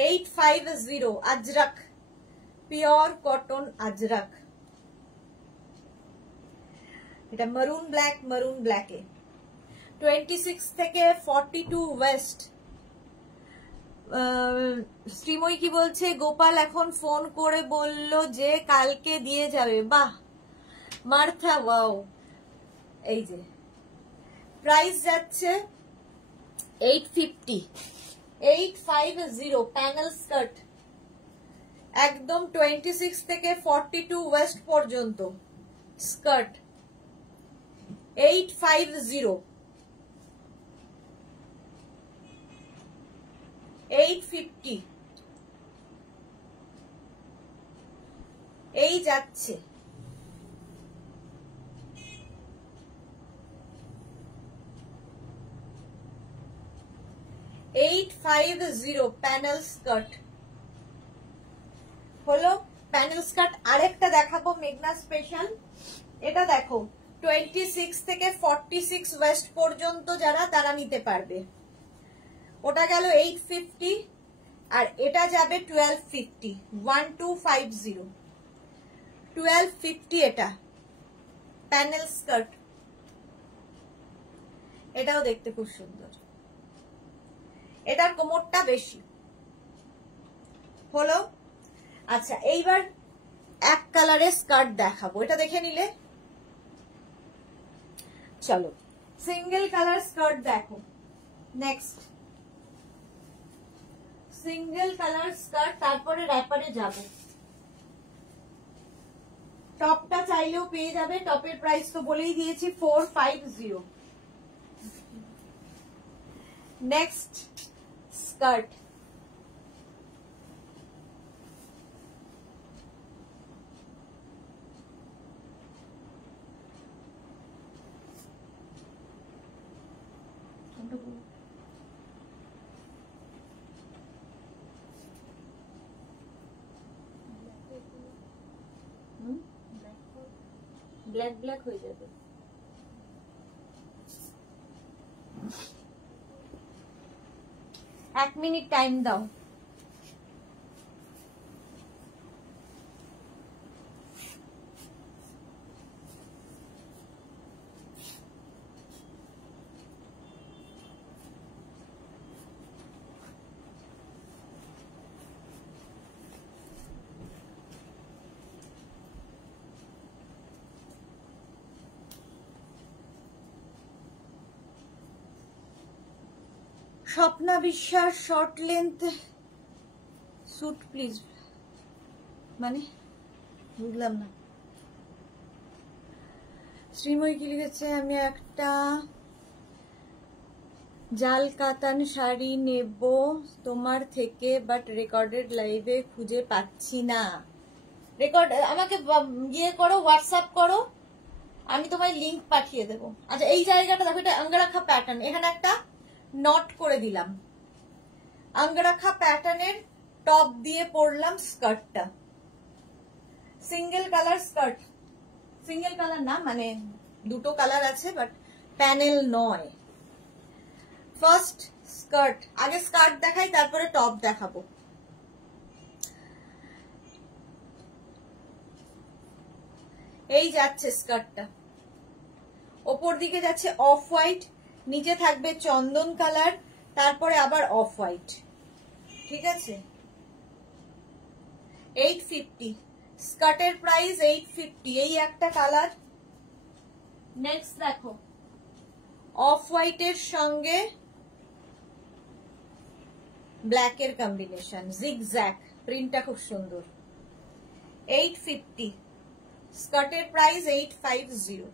850 Ajrak, pure cotton Ajrak. এটা মারুন ব্ল্যাক, মারুন ব্ল্যাকে 26 থেকে 42 ওয়েস্ট। শ্রীময়ী কি বলছে, গোপাল এখন ফোন করে বলল যে কালকে দিয়ে যাবে। বাহ মার্থা, ওয়াও। এই যে প্রাইস যাচ্ছে 850, 850 প্যানেল স্কার্ট, একদম 26 থেকে 42 ওয়েস্ট পর্যন্ত স্কার্ট 850, 850। এই যাচ্ছে 850 প্যানেল স্কার্ট হলো। প্যানেল স্কার্ট আরেকটা দেখাবো মেঘনা স্পেশাল। এটা দেখো 26 থেকে 46 ওয়েস্ট পর্যন্ত যারা তারা নিতে পারবে। ওটা গেল 850 আর এটা যাবে 1250, 1250 1250 এটা প্যানেল স্কার্ট। এটাও দেখতে খুব সুন্দর, এটার কোমরটা বেশি হলো। আচ্ছা এইবার এক কালারের স্কার্ট দেখাবো, এটা দেখে নিলে। চলো সিঙ্গেল কালার স্কার্ট দেখো। নেক্সট সিঙ্গেল কালার স্কার্ট, তারপরে র্যাপারে যাব। টপটা চাইলেও পেয়ে যাবে, টপের প্রাইস তো বলেই দিয়েছি 450। নেক্সট স্কার্ট, ব্ল্যাক ব্ল্যাক হয়ে যাবে। এক মিনিট টাইম দাও। স্বপ্না বিশ্বাস শর্ট লেন্থ স্যুট প্লিজ, মানে বুঝলাম না। শ্রীময়ী কি লিখেছে, আমি একটা জাল কাতান শাড়ি নেব তোমার থেকে, বাট রেকর্ডেড লাইভে খুঁজে পাচ্ছি না। রেকর্ড আমাকে ইয়ে করো, হোয়াটসঅ্যাপ করো, আমি তোমায় লিংক পাঠিয়ে দেবো। আচ্ছা এই জায়গাটা দেখো, এটা অঙ্গরাখা প্যাটার্ন, এখানে একটা নট করে দিলাম। অঙ্গরাখা প্যাটার্নের টপ দিয়ে পরলাম স্কার্টটা। Single colour skirt, single colour না মানে দুটো কালার আছে বাট প্যানেল নয়। ফার্স্ট স্কার্ট, আগে স্কার্ট দেখাই তারপরে টপ দেখাবো। এই যাচ্ছে স্কার্টটা, ওপর দিকে যাচ্ছে অফ হোয়াইট, নিচে থাকবে চন্দন কালার, তারপরে আবার অফ হোয়াইট। ঠিক আছে 850, স্কার্টের প্রাইস 850। এই একটা কালার। নেক্সট দেখো অফ হোয়াইটের সঙ্গে ব্ল্যাকের কম্বিনেশন, জিগজ্যাগ প্রিন্টটা খুব সুন্দর। 850, স্কার্টের প্রাইস 850।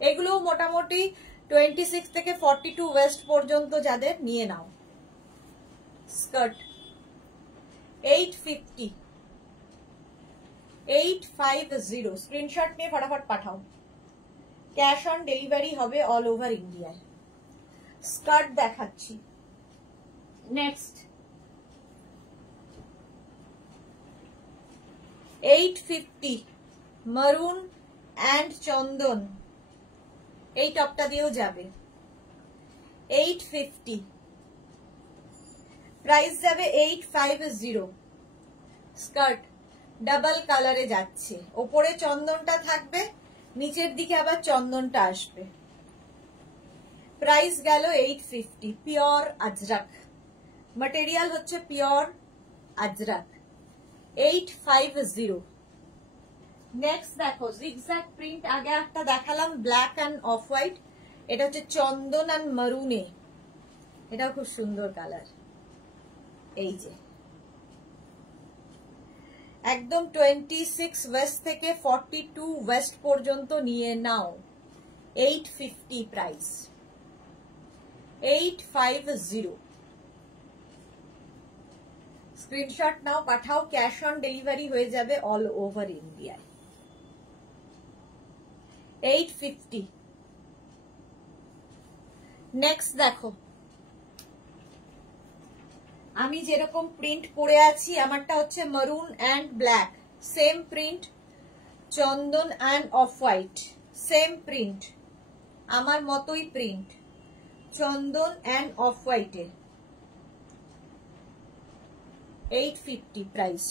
এগুলো মোটামুটি 26 থেকে 42 ওয়েস্ট পর্যন্ত যাদের নিয়ে নাও। স্কার্ট 850, 850, স্ক্রিনশট নিয়ে ফটাফট পাঠাও। ক্যাশ অন ডেলিভারি হবে অল ওভার ইন্ডিয়ায়। স্কার্ট দেখাচ্ছি। নেক্সট 850, মারুন অ্যান্ড চন্দন, এই টপটা দিয়েও যাবে। 850, প্রাইস যাবে 850। স্কার্ট ডাবল কালারে যাচ্ছে, ওপরে চন্দনটা থাকবে, নিচের দিকে আবার চন্দনটা আসবে। প্রাইস গেল 850। পিওর আজরাক, ম্যাটেরিয়াল হচ্ছে পিওর আজরাক। 850। নেক্সট দেখো জিগজ্যাগ প্রিন্ট, আগে একটা দেখালাম ব্ল্যাক অ্যান্ড অফ হোয়াইট, এটা হচ্ছে চন্দন অ্যান্ড মারুনে, এটাও খুব সুন্দর কালার। এই যে একদম 26 ওয়েস্ট থেকে 42 ওয়েস্ট পর্যন্ত নিয়ে নাও। 850 প্রাইস, 850। স্ক্রিনশট নাও, পাঠাও, ক্যাশ অন ডেলিভারি হয়ে যাবে অল ওভার ইন্ডিয়ায়। 850। নেক্সট দেখো আমি যেরকম প্রিন্ট পরে আছি, আমারটা হচ্ছে maroon and black, same print, চন্দন and off white, same print, আমার মতোই প্রিন্ট, চন্দন অ্যান্ড অফ হোয়াইটে, 850 প্রাইস।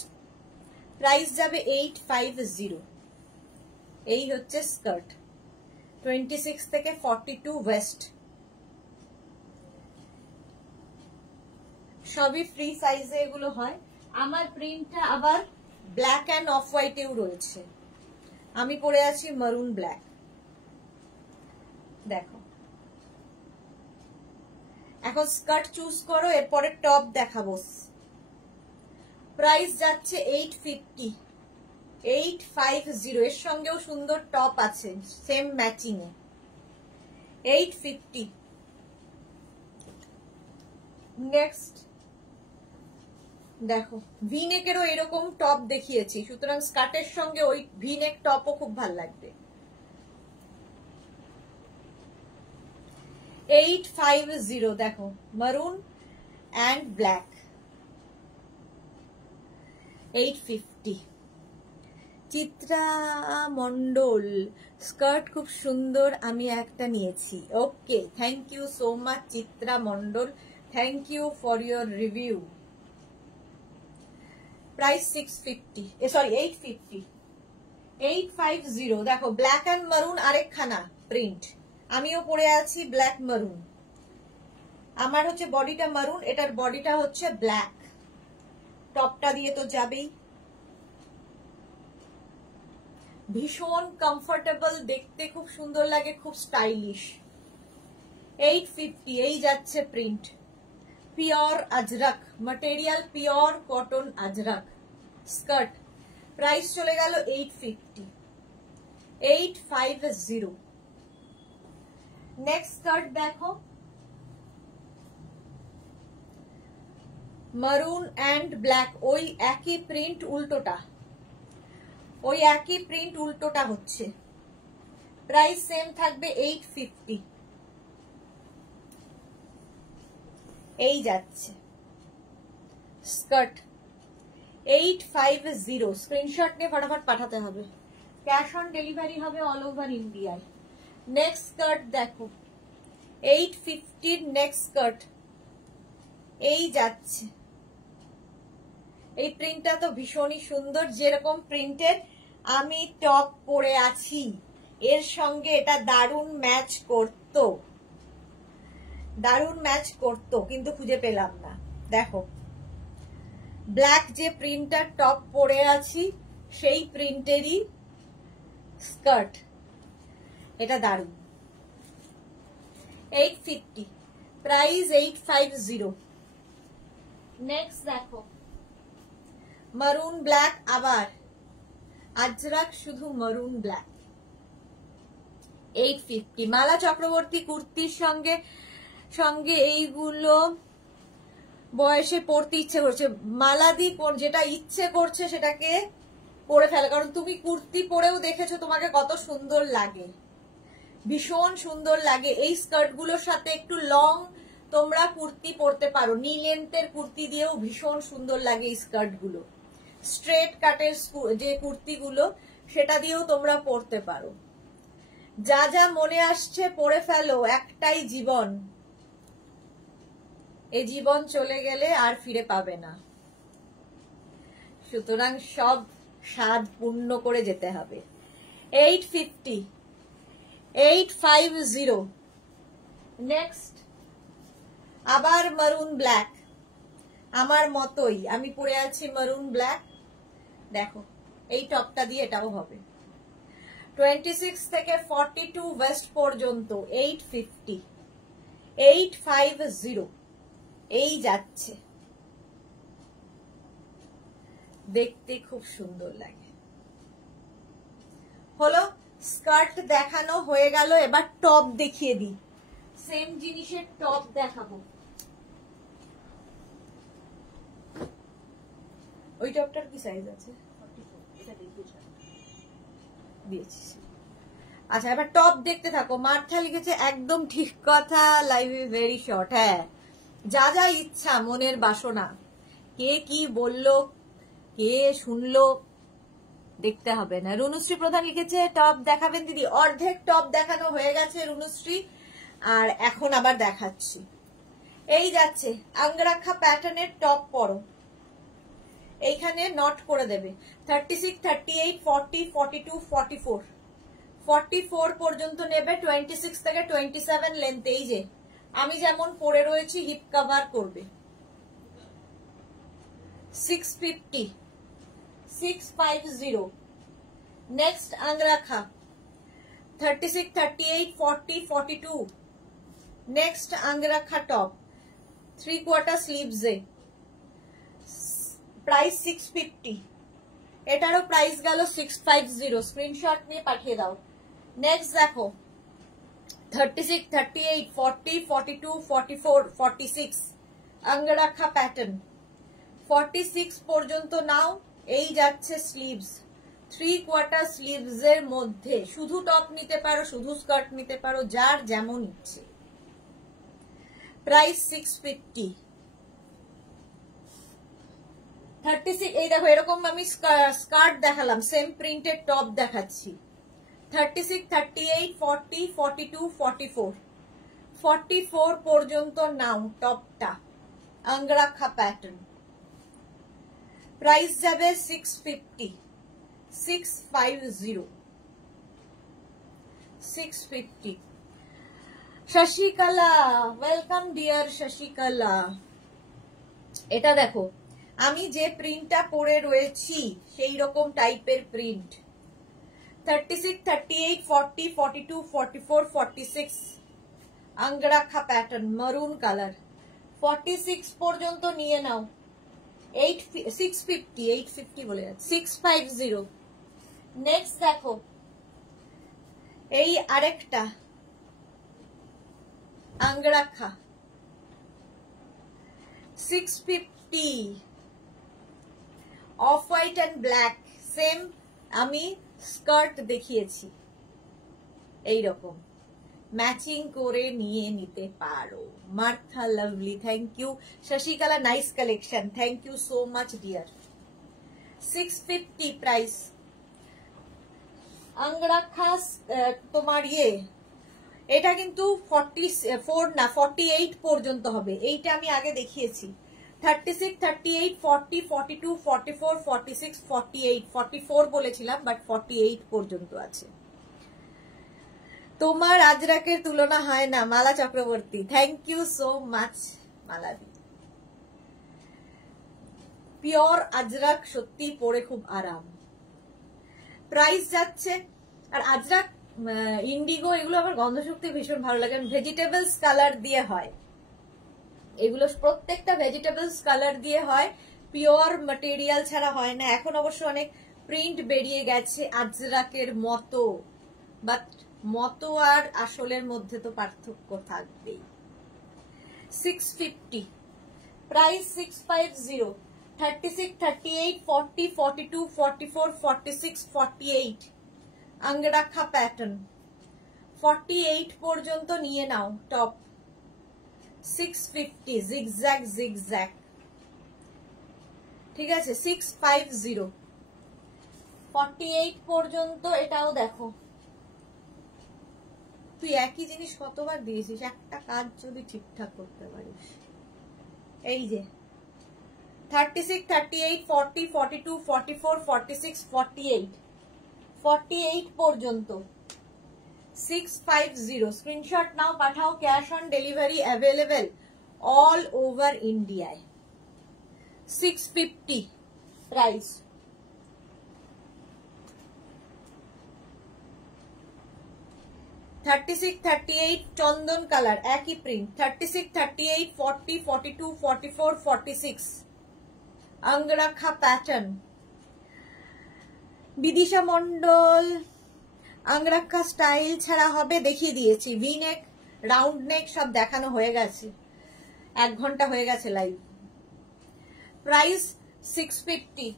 প্রাইস যাবে 850। এই হচ্ছে স্কার্ট, 26 থেকে 42 ওয়েস্ট, সবই ফ্রি সাইজে এগুলো হয়। আমার প্রিন্টটা আবার ব্ল্যাক অ্যান্ড অফ হোয়াইটেও রয়েছে, আমি পরে আছি মারুন ব্ল্যাক। দেখো, এখন স্কার্ট চুজ করো, এরপরে টপ দেখাবো। প্রাইস যাচ্ছে 850, 850। এর সঙ্গেও সুন্দর টপ আছে সেম ম্যাচিং এ, 850। নেক্সট দেখো, ভিনেকেরও এরকম টপ দেখিয়েছি, সুতরাং স্কার্টের সঙ্গে ওই ভিনেক টপও খুব ভালো লাগবে। 850 দেখো, maroon and black, 850। Chitra Mondal, skirt খুব সুন্দর, আমি একটা নিয়েছি। Okay, thank you so much Chitra Mondal, thank you for your review. Price 650, sorry 850, 850। দেখো, ব্ল্যাক অ্যান্ড মারুন আরেকখানা প্রিন্ট, আমিও পরে আছি ব্ল্যাক মারুন। আমার হচ্ছে বডিটা মারুন, এটার বডিটা হচ্ছে ব্ল্যাক, টপটা দিয়ে তো যাবেই। ভীষণ কমফোর্টেবল, দেখতে খুব সুন্দর লাগে, খুব স্টাইলিশ। 850, এই যাচ্ছে print, pure Ajrak material, pure cotton Ajrak skirt. Price চলে গেল 850, 850। নেক্সট স্কার্ট দেখো, মারুন অ্যান্ড ব্ল্যাক, ওই একই প্রিন্ট উল্টোটা, ওই একই প্রিন্ট উল্টোটা হচ্ছে। প্রাইস সেম থাকবে 850। এই যাচ্ছে স্কার্ট, 850। স্ক্রিনশট নিয়ে ফটাফট পাঠাতে হবে, ক্যাশ অন ডেলিভারি হবে অল ওভার ইন্ডিয়ায়। নেক্সট স্কার্ট দেখো, 850 নেক্সট স্কার্ট, এই যাচ্ছে। এই প্রিন্টটা তো ভীষণই সুন্দর, যেরকম প্রিন্টের আমি টপ পরে আছি এর সঙ্গে এটা দারুণ ম্যাচ করতো, দারুণ ম্যাচ করতো, কিন্তু খুঁজে পেলাম না। দেখো, ব্ল্যাক যে প্রিন্টার টপ পরে আছি সেই প্রিন্টেরই স্কার্ট, এটা দারুণ। 850, প্রাইস 850। নেক্সট দেখো, মারুন ব্ল্যাক, আবার আজরাক, শুধু মারুন ব্ল্যাক, 850। মালা চক্রবর্তী কুর্তির সঙ্গে সঙ্গে এইগুলো বয়সে পড়তে ইচ্ছে করছে, মালাদি যেটা ইচ্ছে করছে সেটাকে পরে ফেলে, কারণ তুমি কুর্তি পরেও দেখেছো তোমাকে কত সুন্দর লাগে, ভীষণ সুন্দর লাগে। এই স্কার্ট গুলোর সাথে একটু লং তোমরা কুর্তি পরতে পারো, নি লেন্থের কুর্তি দিয়েও ভীষণ সুন্দর লাগে এই স্কার্ট গুলো। স্ট্রেট কাটের যে কুর্তিগুলো সেটা দিয়েও তোমরা পরতে পারো। যা যা মনে আসছে পরে ফেলো, একটাই জীবন, এই জীবন চলে গেলে আর ফিরে পাবে না, সুতরাং সব স্বাদ পূর্ণ করে যেতে হবে। 850, 850। নেক্সট আবার মারুন ব্ল্যাক, আমার মতোই আমি পরে আছি মারুন ব্ল্যাক। দেখো, এই টপটা দিয়ে এটাও হবে, 26 থেকে 42 ওয়েস্ট পর্যন্ত, 850, 850। এই যাচ্ছে, দেখতে খুব সুন্দর লাগে। হলো, স্কার্ট দেখানো হয়ে গেল, এবার টপ দেখিয়ে দিই। সেম জিনিসের টপ দেখাবো। ওই টপটার কি সাইজ আছে? আচ্ছা, এবার টপ দেখতে থাকো। মার্থা লিখেছে একদম ঠিক কথা, লাইভ ইজ ভেরি শর্ট। হ্যাঁ, যা যা ইচ্ছা, মনের বাসনা, কে কি বললো, কে শুনলো, দেখতে হবে না। রুনুশ্রী প্রধান লিখেছে টপ দেখাবেন দিদি। অর্ধেক টপ দেখানো হয়ে গেছে রুনুশ্রী, আর এখন আবার দেখাচ্ছি। এই যাচ্ছে আঙ্গরাখা প্যাটার্নের টপ পরো, এইখানে নট করে দেবে। 36, 38, 40, 42, 44, 44 পর্যন্ত নেবে। 26 থেকে 27 লেন্থ। এই যে আমি যেমন পরে রয়েছি হিপ কভার করবে। 650, 650। নেক্সট আঙ্গরাখা 36, 38, 40, 42। নেক্সট আঙ্গরাখা টপ 3/4 স্লিভস এ, প্রাইস 650। এটারও প্রাইস গেল 650। স্ক্রিনশট নিয়ে পাঠিয়ে দাও। নেক্সট দেখো 36, 38, 40, 42, 44, 46 আঙ্গরাখা প্যাটার্ন। 46 পর্যন্ত নাও। এই যাচ্ছে স্লিভস, 3/4 স্লিভস এর মধ্যে। শুধু টপ নিতে পারো, শুধু স্কার্ট নিতে পারো, যার যেমন ইচ্ছে। প্রাইস 650। 36, এই দেখো এরকম আমি স্কার্ট দেখালাম, সেম প্রিন্টেড টপ দেখাচ্ছি। 36, 38, 40, 42, 44, 44 পর্যন্ত নাও টপটা, আঙ্গরাখা প্যাটার্ন। প্রাইস যাবে 650, 650, 650। Shashikala, welcome deer Shashikala. এটা দেখো আমি যে প্রিন্টটা পরে রয়েছি সেই রকম টাইপের print. 36, 38, 40, 42, 44, 46 angrakha pattern, maroon colour. 46 পর্যন্ত নিয়ে নাও। 650, 850 বলে যাচ্ছে, 650। নেক্সট দেখো এই আরেকটা angrakha 650, off white and black. Same আমি স্কার্ট দেখিয়েছি, এইরকম ম্যাচিং করে নিয়ে নিতে পারো। Martha lovely, thank you. Shashikala, nice collection, thank you so much dear. 650 price. Angrakha তোমার এটা কিন্তু 44 না 48 পর্যন্ত হবে। এইটা আমি আগে দেখিয়েছি। 36, 38, 40, 42, 44, 46, 48, 44 বলেছিলাম, বাট 48 পর্যন্ত আছে। তোমার আজরাকের তুলনা হয় না, Mala Chakraborty, thank you so much মালাদি। পিওর আজরাক সত্যি পরে খুব আরাম। প্রাইস যাচ্ছে, আর আজরাক ইন্ডিগো এগুলো আমার গন্ধ শক্তি ভীষণ ভালো লাগে। ভেজিটেবলস কালার দিয়ে হয় এগুলো, প্রত্যেকটা ভেজিটেবলস কালার দিয়ে হয়, পিওর ম্যাটেরিয়াল ছাড়া হয় না। এখন অবশ্য অনেক প্রিন্ট বেরিয়ে গেছে আজরাকের মতো, বাট মতো আর আসলের মধ্যে তো পার্থক্য থাকবেই। 650 প্রাইস, 650। 36, 38, 40, 42, 44, 46, 48 আঙ্গরাখা প্যাটার্ন। 48 পর্যন্ত নিয়ে নাও টপ। 650 জিগজ্যাগ জিগজ্যাগ, ঠিক আছে। 650 48 পর্যন্ত। এটাও দেখো, তুই একই জিনিস কতবার দিয়েছিস, একটা কাজ যদি ঠিকঠাক করতে পারিস। এই যে 36, 38, 40, 42, 44, 46, 48 48 পর্যন্ত 650। স্ক্রিনশট নাও, পাঠাও। Cash on delivery available all over ইন্ডিয়ায়। 650 প্রাইস। $36, 38 চন্দন কালার, একই print. 36, 38, 40, 42, 44, 46 angrakha pattern. Bidisha Mondal, angrakha style ছাড়া হবে দেখিয়ে দিয়েছি। ভি নেক, রাউন্ড নেক সব দেখানো হয়ে গেছে, 1 ঘন্টা হয়ে গেছে লাইভ। প্রাইস 650।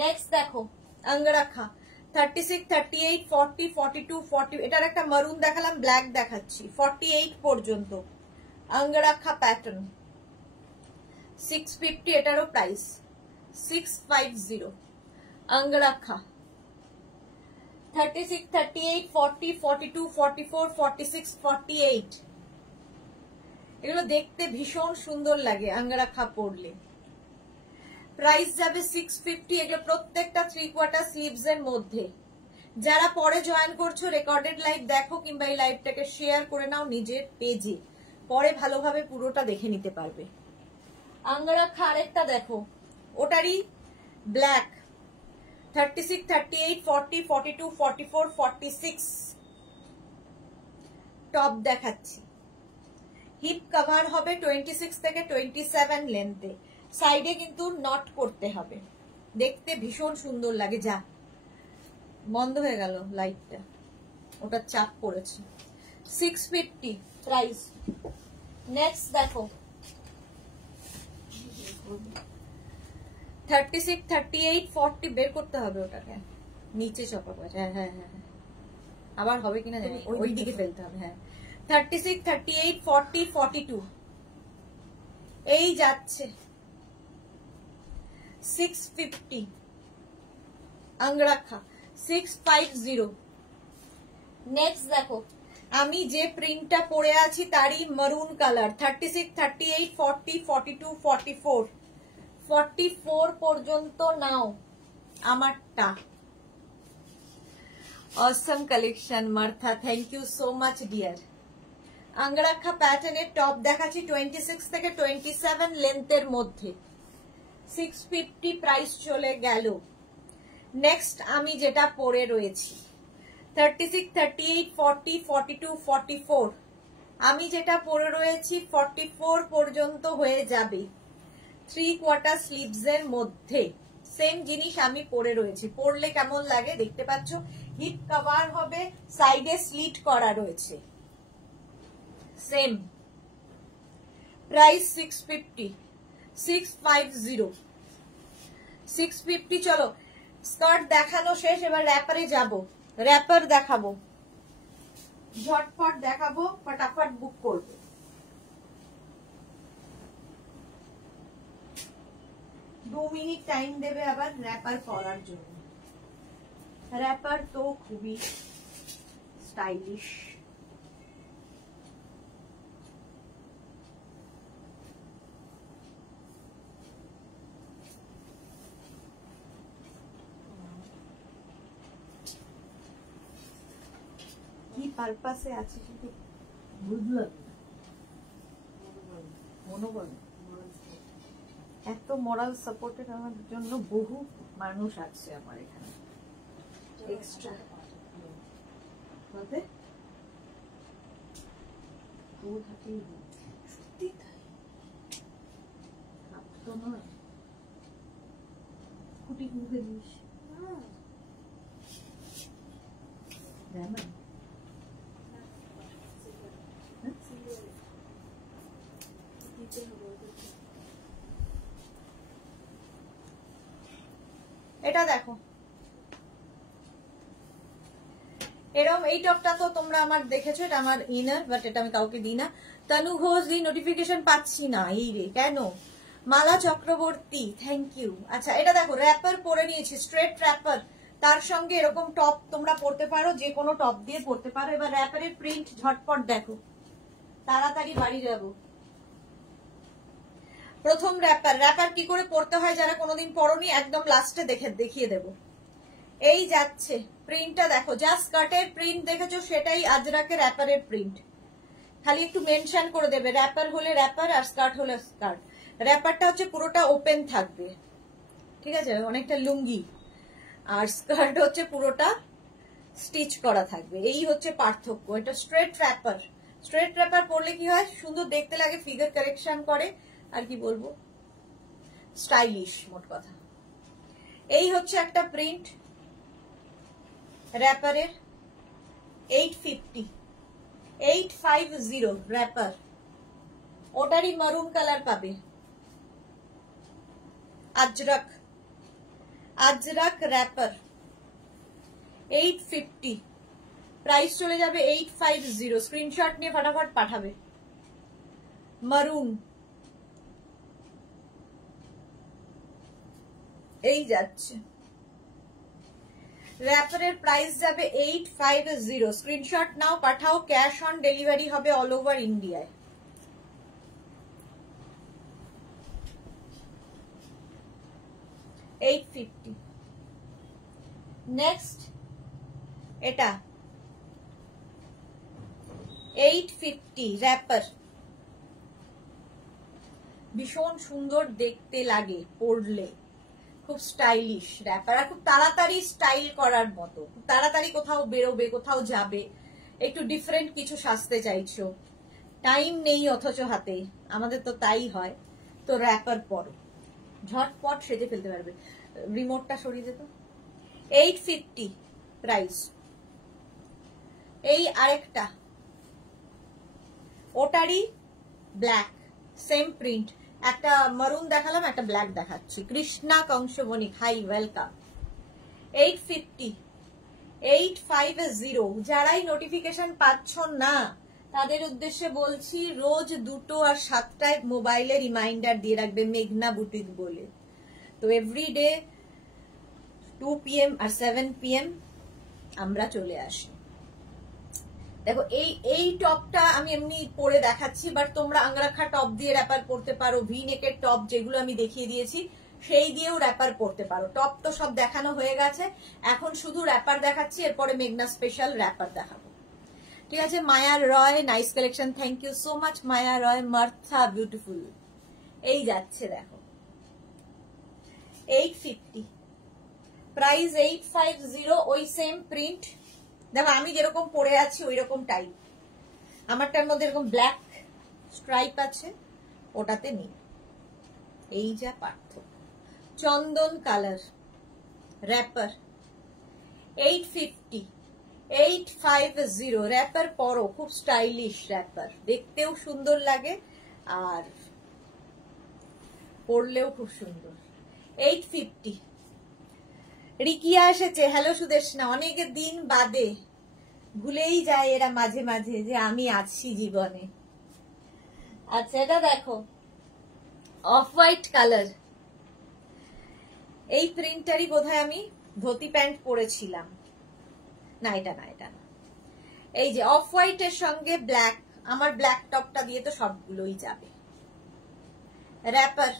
নেক্সট দেখো আঙ্গরাখা 36, 38, 40, 42, 40 এটার একটা মারুন দেখালাম, ব্ল্যাক দেখাচ্ছি। 48 পর্যন্ত আঙ্গরাখা প্যাটার্ন। 650 এটারও প্রাইস 650। अंगरखा 36, 38, 40, 42, 44, 46, 48 এগুলো দেখতে ভীষণ সুন্দর লাগে अंगरखा পরলে। প্রাইস যাবে 650। এগুলো প্রত্যেকটা 3/4 স্লিভস এর মধ্যে। যারা পরে জয়েন করছো রেকর্ডেড লাইভ দেখো কিংবা এই লাইভটাকে শেয়ার করে নাও নিজের পেজে, পরে ভালোভাবে পুরোটা দেখে নিতে পারবে। अंगरखा আরেকটা দেখো, ওটারই ব্ল্যাক 36, 38, 40, 42, 44, 46 টপ দেখাচ্ছি। হিপ কভার হবে 26 থেকে 27 লেন্থে। সাইডে কিন্তু নট করতে হবে, দেখতে ভীষণ সুন্দর লাগে। যা বন্ধ হয়ে গেল লাইটটা, ওটা চাপ পড়েছে। 650 প্রাইস। নেক্সট দেখো 36, 38, 40 বের করতে হবে, ওটাকে নিচে চাপা করে। হ্যাঁ হ্যাঁ হ্যাঁ, আবার হবে কিনা জানি, ওই দিকে ফেলতে হবে। হ্যাঁ 36, 38, 40, 42 এই যাচ্ছে 650। अंगरखा 650। নেক্সট দেখো, আমি যে প্রিন্টটা পরে আছি তারই মারুন কালার 36, 38, 40, 42, 44 44 পর্যন্ত নাও আমারটা। Awesome collection Martha, thank you so much dear. Angrakha প্যাটার্নের টপ দেখাচ্ছি 26 থেকে 27 লেন্থের মধ্যে। 650 প্রাইস চলে গেল। নেক্সট আমি যেটা পরে রয়েছি 36, 38, 40, 42, 44 আমি যেটা পরে রয়েছি 44 পর্যন্ত হয়ে যাবে। 3/4 স্লিভস এর মধ্যে সেম জিনিস আমি পরে রয়েছি। পরলে কেমন লাগে দেখতে পাচ্ছ। হিপ কভার হবে, সাইডে স্লিট করা রয়েছে। Same price 650। 650 650। চলো স্কার্ট দেখানো শেষ, এবার র্যাপারে যাব। র্যাপার দেখাবো, ঝটপট দেখাবো, ফটাফট বুক করবো। दो मिनट टाइम देवे আবার র্যাপার পরার জন্য। র্যাপার তো খুবই স্টাইলিশ। কি পারপাসে আছে শুধু বুঝলাম না। মনোবল, এত মোরাল সাপোর্টের আমার জন্য বহু মানুষ আছে আমার এখানে এক্সট্রা। সত্যি তাই, তো নয় কুটি কুটে দিস এটা দেখো। এরকম এই টপটা তো তোমরা আমার দেখেছো, এটা আমার ইনার, বাট এটা আমি কাউকে দিই না। তনু ঘোষ দি নোটিফিকেশন পাচ্ছি না, এই রে কেন। মালা চক্রবর্তী থ্যাংক ইউ। আচ্ছা এটা দেখো, র্যাপার পরে নিয়েছি, স্ট্রেট র্যাপার, তার সঙ্গে এরকম টপ তোমরা পরতে পারো, যে কোনো টপ দিয়ে পরতে পারো। এবার র্যাপারের প্রিন্ট ঝটপট দেখো, তাড়াতাড়ি বাড়ি যাবো। প্রথম র্যাপার, র্যাপার কি করে পরতে হয় যারা কোনোদিন পরনি একদম লাস্টে দেখিয়ে দেব। এই যাচ্ছে প্রিন্টটা দেখো, যা স্কার্টের প্রিন্ট দেখেছো সেটাই আজরাকে র্যাপারের প্রিন্ট। খালি একটু মেনশন করে দেবে, র্যাপার হলে র্যাপার আর স্কার্ট হলে স্কার্ট। র্যাপারটা হচ্ছে পুরোটা ওপেন থাকবে, ঠিক আছে, অনেকটা লুঙ্গি, আর স্কার্ট হচ্ছে পুরোটা স্টিচ করা থাকবে। এই হচ্ছে পার্থক্য। এটা স্ট্রেট র্যাপার। স্ট্রেট র্যাপার পরলে কি হয়, সুন্দর দেখতে লাগে, ফিগার কারেকশন করে, আর কি বলবো, স্টাইলিশ মোট কথা। এই হচ্ছে একটা প্রিন্ট র্যাপারের 850 850 র্যাপার, ওটারই মারুন কালার পাবে। আজরাক আজরাক র্যাপার 850 প্রাইস চলে যাবে 850। স্ক্রিনশট নিয়ে ফটাফট পাঠাবে। মারুন এই যাচ্ছে, র্যাপারের প্রাইস যাবে 850। স্ক্রিনশট নাও, পাঠাও, ক্যাশ অন ডেলিভারি হবে অল ওভার ইন্ডিয়ায়। $850। নেক্সট এটা 850 র্যাপার, ভীষণ সুন্দর দেখতে লাগে পরলে, খুব স্টাইলিশ র্যাপার, আর খুব তাড়াতাড়ি স্টাইল করার মতো, তাড়াতাড়ি কোথাও বেরোবে, কোথাও যাবে, একটু ডিফারেন্ট কিছু সাজতে চাইছো, টাইম নেই অথচ হাতে, আমাদের তো তাই হয়, তো র্যাপার পরো, ঝটপট সেজে ফেলতে পারবে। রিমোটটা সরিয়ে দিত। 850 প্রাইস। এই আরেকটা, ওটারই ব্ল্যাক, সেম প্রিন্ট, একটা মারুন দেখালাম, একটা ব্ল্যাক দেখাচ্ছি। Krishna Kansabanik, hi welcome. 850, 850। যারাই নোটিফিকেশন পাচ্ছ না তাদের উদ্দেশ্যে বলছি, রোজ 2টো আর 7টায় মোবাইলে রিমাইন্ডার দিয়ে রাখবে মেঘনা বুটিক বলে। তো এভরিডে 2 PM আর 7 PM আমরা চলে আসি। দেখো এই টপটা আমি এমনি পরে দেখাচ্ছি, বাট তোমরা আংরাখা টপ দিয়ে র্যাপার পরতে পারো, ভি নেকের টপ যেগুলো আমি দেখিয়ে দিয়েছি সেই দিয়েও র্যাপার পরতে পারো। টপ তো সব দেখানো হয়ে গেছে, এখন শুধু র্যাপার দেখাচ্ছি, এরপরে মেঘনা স্পেশাল র্যাপার দেখাবো। ঠিক আছে, Maya Roy, nice collection, thank you so much Maya Roy. Martha beautiful, এই যাচ্ছে দেখো 850, প্রাইস 850। ওই সেম প্রিন্ট, দেখো আমি যেরকম পরে আছি ওই রকম টাইপ, আমারটার মধ্যে এরকম ব্ল্যাক স্ট্রাইপ আছে, ওটাতে নেই, এই যা পার্থক্য। চন্দন কালার র্যাপার 850, 850 র্যাপার পরো, খুব স্টাইলিশ র্যাপার, দেখতেও সুন্দর লাগে আর পরলেও খুব সুন্দর। 850। রিকিয়া এসেছে, হ্যালো সুদেশনা, অনেক দিন বাদে, ভুলেই যায় এরা মাঝে মাঝে যে আমি আছি জীবনে। আচ্ছা এটা দেখো অফ হোয়াইট কালার, এই প্রিন্টারই বোধহয় আমি ধুতি প্যান্ট পরেছিলাম, না এটা না, এটা না, এই যে অফ হোয়াইটের সঙ্গে ব্ল্যাক, আমার ব্ল্যাক টপটা দিয়ে তো সবগুলোই যাবে। র্যাপার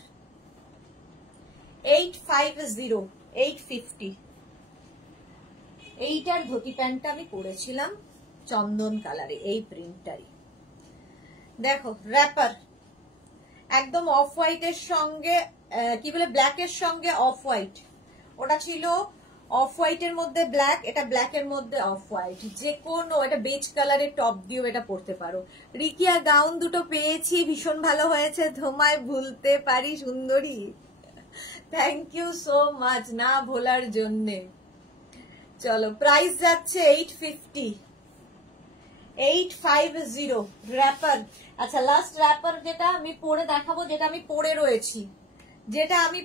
850, 850। এইটার ধুতি প্যান্টটা আমি পরেছিলাম চন্দন কালারে, এই প্রিন্টটারই। দেখো র্যাপার একদম অফ হোয়াইটের সঙ্গে, কি বলে, ব্ল্যাকের সঙ্গে অফ হোয়াইট, ওটা ছিল অফ হোয়াইটের মধ্যে ব্ল্যাক, এটা ব্ল্যাকের মধ্যে অফ হোয়াইট, যে কোনো, এটা বেজ কালারের টপ দিয়েও এটা পরতে পারো। রিকিয়া গাউন দুটো পেয়েছি, ভীষণ ভালো হয়েছে, তোমায় ভুলতে পারি সুন্দরী, থ্যাংক ইউ সো মাচ, না ভোলার জন্যে। চলো প্রাইস যাচ্ছে 850, 850 র্যাপার। আচ্ছা লাস্ট র্যাপার যেটা আমি পরে দেখাবো, যেটা আমি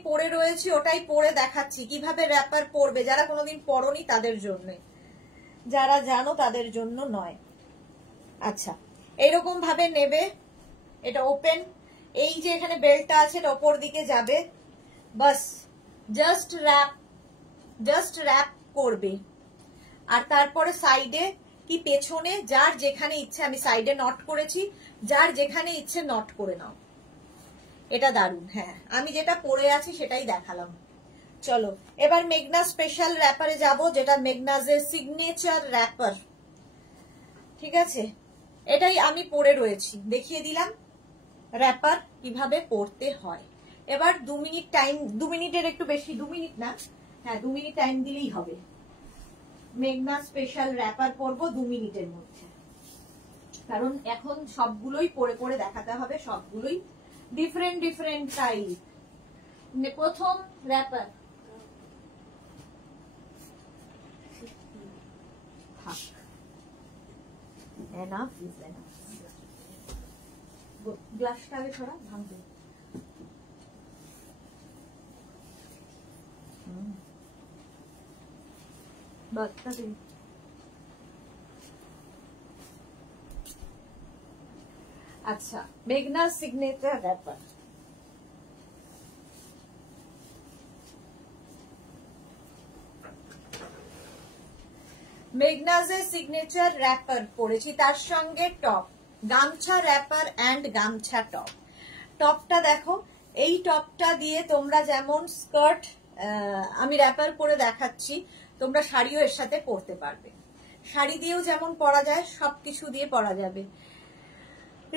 পরে রয়েছি, ওটাই পরে দেখাচ্ছি কিভাবে র্যাপার পরবে, যারা কোনোদিন পরনি তাদের জন্য, যারা জানো তাদের জন্য নয়। আচ্ছা এইরকম ভাবে নেবে, এটা ওপেন, এই যে এখানে বেল্টটা আছে এটা ওপর দিকে যাবে, বাস জাস্ট র্যাপ করবে, আর তারপরে সাইডে কি পেছনে যার যেখানে ইচ্ছে, আমি সাইডে নট করেছি, যার যেখানে ইচ্ছে নট করে নাও, এটা দারুণ। হ্যাঁ আমি যেটা পরে আছি সেটাই দেখালাম। চলো এবার মেঘনা স্পেশাল র্যাপারে যাব, যেটা মেঘনাজের সিগনেচার র্যাপার। ঠিক আছে, এটাই আমি পরে রয়েছি, দেখিয়ে দিলাম র্যাপার কিভাবে পরতে হয়। এবার 2 মিনিট টাইম, 2 মিনিটের একটু বেশি, 2 মিনিট না, হ্যাঁ 2 মিনিট টাইম দিলেই হবে। মেঘনা স্পেশাল র্যাপার পরবো 2 মিনিটের মধ্যে, কারণ এখন সবগুলোই পরে পরে দেখাতে হবে, সবগুলোই ডিফারেন্ট টাইপ। প্রথম র্যাপার, গ্লাসটা আগে ছড়া, ভাঙবে। আচ্ছা মেঘনা সিগনেচার র্যাপার, মেগনাজের সিগনেচার র্যাপার পরেছি, তার সঙ্গে টপ, গামছা র্যাপার অ্যান্ড গামছা টপ। টপটা দেখো, এই টপটা দিয়ে তোমরা যেমন স্কার্ট, আমি র্যাপার পরে দেখাচ্ছি, তোমরা শাড়িও এর সাথে পরতে পারবে। শাড়ি দিয়েও যেমন পরা যায়, সবকিছু দিয়ে পরা যাবে।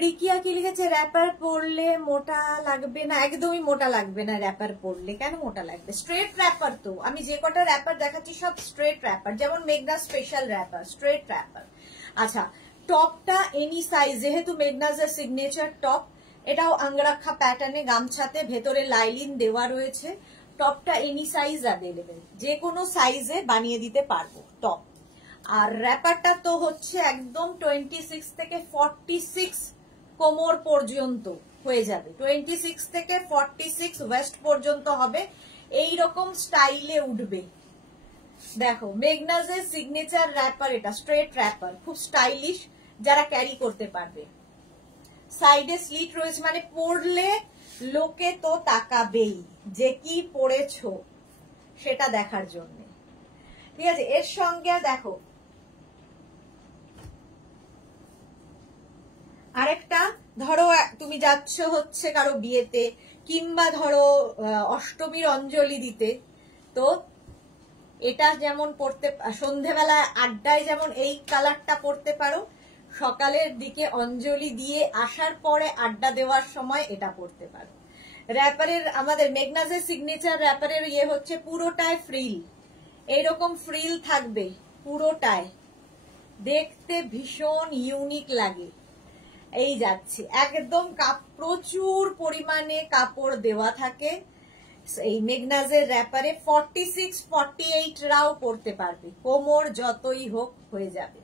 রিকিয়া কি লিখেছে, র্যাপার পরলে মোটা লাগবে না? একদমই মোটা লাগবে না র্যাপার পরলে। কেন মোটা লাগবে? স্ট্রেট র্যাপার তো, আমি যে কটা র্যাপার দেখাচ্ছি সব স্ট্রেট র্যাপার, যেমন মেঘনা স্পেশাল র্যাপার, স্ট্রেট র্যাপার। আচ্ছা, টপটা এনি সাইজ, যেহেতু মেঘনাজের সিগনেচার টপ, এটাও আঙ্গরাক্ষা প্যাটার্নে, গামছাতে ভেতরে লাইলিন দেওয়া রয়েছে। টপটা এনি সাইজ অ্যাভেলেবেল, যে কোনো সাইজে বানিয়ে দিতে পারবো টপ। আর র্যাপারটা তো হচ্ছে একদম 26 থেকে 46 কোমর পর্যন্ত হয়ে যাবে, 26 থেকে 46 ওয়েস্ট পর্যন্ত হবে, এই রকম স্টাইলে উঠবে। দেখো মেঘনাজের সিগনেচার র্যাপার, এটা স্ট্রেট র্যাপার, খুব স্টাইলিশ, যারা ক্যারি করতে পারবে। সাইডে স্লিট রয়েছে, মানে পরলে লোকে তো তাকাবেই যে কি পরেছো সেটা দেখার জন্য। ঠিক আছে, এর সঙ্গে দেখো আরেকটা, ধরো তুমি যাচ্ছ হচ্ছে কারো বিয়েতে, কিংবা ধরো অষ্টমীর অঞ্জলি দিতে, তো এটা যেমন পড়তে, সন্ধেবেলা আড্ডায় যেমন এই কালারটা পড়তে পারো, সকালের দিকে অঞ্জলি দিয়ে আসার পরে আড্ডা দেওয়ার সময় এটা পড়তে পারো। র্যাপারের, আমাদের মেঘনাজের সিগনেচার র্যাপারের ইয়ে হচ্ছে পুরোটায় ফ্রিল, এইরকম ফ্রিল থাকবে পুরোটায়, দেখতে ভীষণ ইউনিক লাগে। এই যাচ্ছে একদম প্রচুর পরিমাণে কাপড় দেওয়া থাকে এই মেঘনাজের র্যাপারে। 46, 48 রাও পরতে পারবে, কোমর যতই হোক হয়ে যাবে।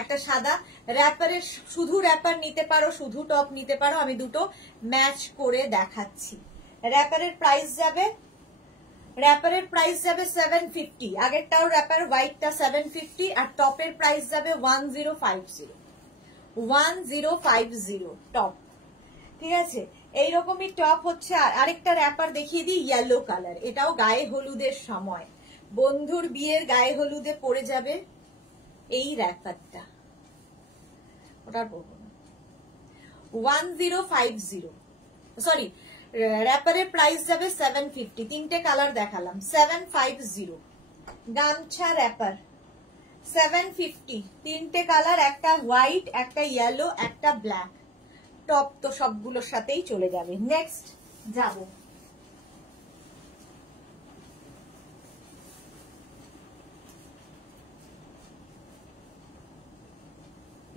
একটা সাদা র্যাপারের, শুধু র্যাপার নিতে পারো, শুধু টপ নিতে পারো, আমি দুটো ম্যাচ করে দেখাচ্ছি। র্যাপারের প্রাইস যাবে, 750, আগেরটাও র্যাপার হোয়াইটটা 750, আর টপের প্রাইস যাবে 1050 টপ। ঠিক আছে, এইরকমই টপ হচ্ছে। আরেকটা র্যাপার দেখিয়ে দিই, ইয়েলো কালার, এটাও গায়ে হলুদের সময়, বন্ধুর বিয়ের গায়ে হলুদে পড়ে যাবে এই র্যাপারটা। ওটার পরবো না, 1050, সরি, র্যাপারের প্রাইস যাবে 750, তিনটে কালার দেখালাম, 750। গামছা র্যাপার 750, তিনটে কালার, একটা হোয়াইট, একটা ইয়েলো, একটা ব্ল্যাক। টপ তো সবগুলোর সাথেই চলে যাবে। নেক্সট যাব,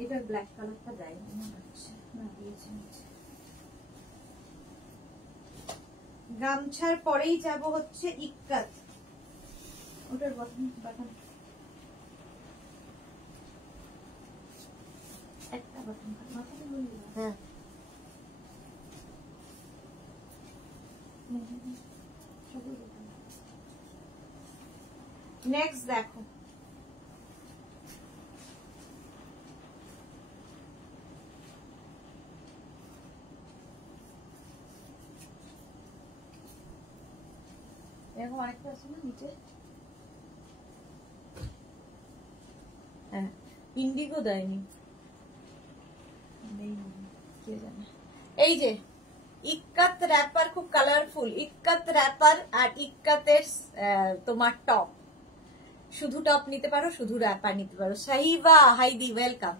এটার ব্ল্যাক কালারটা দেয়নি মনে হচ্ছে, না দিয়েছে। গামছার পরেই যাব হচ্ছে ইক্কাত, ওটার বাটন একটা বাটন, হ্যাঁ নেক্সট দেখো, এরকম আরেকটা আছে না নিচে, হ্যাঁ ইন্ডিগো দেয়নি, কে জানে। এই যে ইক্কাত র্যাপার, খুব কালারফুল ইক্কাত র্যাপার, আর ইক্কাতের তোমার টপ, শুধু টপ নিতে পারো, শুধু র্যাপার নিতে পারো। সাহিবা হাইদি, ওয়েলকাম।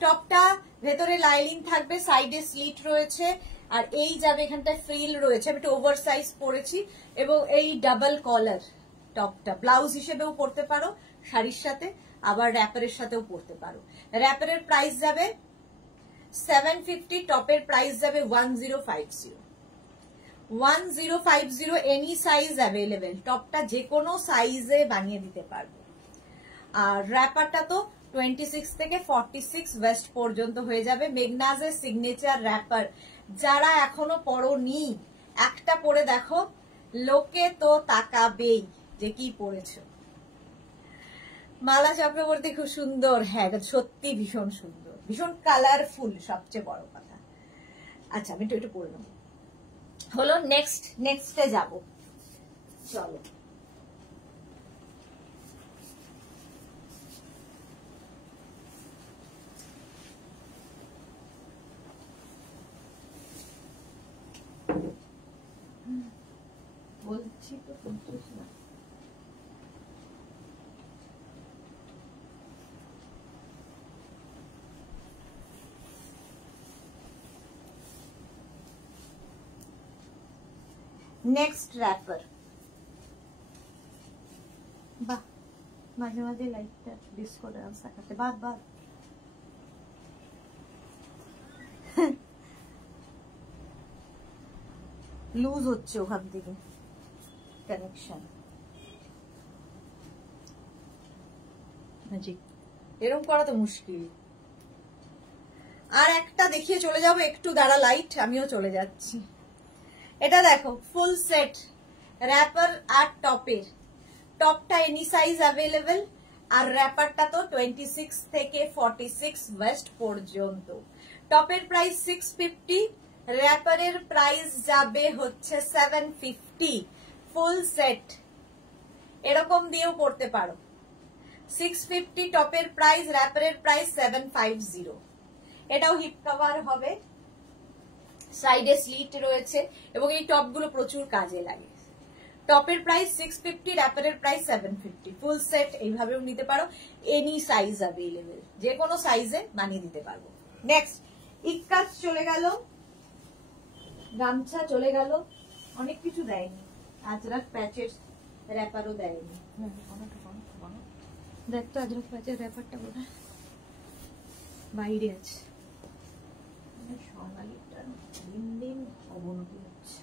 টপটা ভেতরে লাইলিং থাকবে, সাইডে স্লিট রয়েছে, আর এই যাবে এখানটায় ফ্রিল রয়েছে, আমি একটু ওভার সাইজ পরেছি, এবং এই ডাবল কলার টপটা ব্লাউজ হিসেবেও পরতে পারো শাড়ির সাথে, আবার র্যাপারের সাথেও পরতে পারো। র্যাপারের প্রাইস যাবে 750, টপের প্রাইস যাবে 1050, এনি সাইজ অ্যাভেলেবেল। টপটা যে কোনো সাইজে বানিয়ে দিতে পারবো, আর র্যাপারটা তো 26 থেকে 46 ওয়েস্ট পর্যন্ত হয়ে যাবে। মেঘনাজের সিগনেচার র্যাপার, যারা এখনো পরোনি একটা পরে দেখো, লোকে তো তাকাবেই যে কি পরেছো। মালা চক্রবর্তী খুব সুন্দর, হ্যাঁ সত্যি ভীষণ সুন্দর, ভীষণ কালারফুল, সবচেয়ে বড় কথা। আচ্ছা আমি একটু পরে নেবো, হলো নেক্সটে যাব, চলো। দিচ্ছি তো 25 না। নেক্সট র্যাপার, বাহ মাঝে মাঝে লাইটটা ডিসকো ডান্স দেখাতে, বাদ বাদ। লুজ হচ্ছে ওখান থেকে কানেকশন। এরকম করা তো মুশকিল। আর একটা দেখিয়ে চলে যাবো, একটু দাঁড়া লাইট, আমিও চলে যাচ্ছি। এটা দেখো ফুল সেট র্যাপার আর টপের। টপটা এনি সাইজ অ্যাভেলেবেল, আর র্যাপারটা তো 26 থেকে 46 ওয়েস্ট পর্যন্ত। টপের প্রাইস 650, র্যাপারের প্রাইস যাবে হচ্ছে 750। ফুল সেট এরকম দিয়েও পড়তে পারো। 650 টপের প্রাইস, র্যাপারের প্রাইস 750। এটাও হিপ কভার হবে, সাইডে স্লিট রয়েছে এবং এই টপ গুলো প্রচুর কাজে লাগে। টপের প্রাইস 650, র্যাপারের প্রাইস 750। ফুল সেট এইভাবেও নিতে পারো, এনি সাইজ অ্যাভেলেবেল, যে কোনো সাইজে বানিয়ে দিতে পারবো। নেক্সট ইক্কাজ চলে গেল, গামছা চলে গেল, অনেক কিছু দেয়নি। আজরাক প্যাচের র্যাপারও দেয়নি। দেখ তো আজরাক প্যাচের র্যাপারটা কোথায়, বাইরে আছে। সোনালিটার দিন দিন অবনতি হচ্ছে,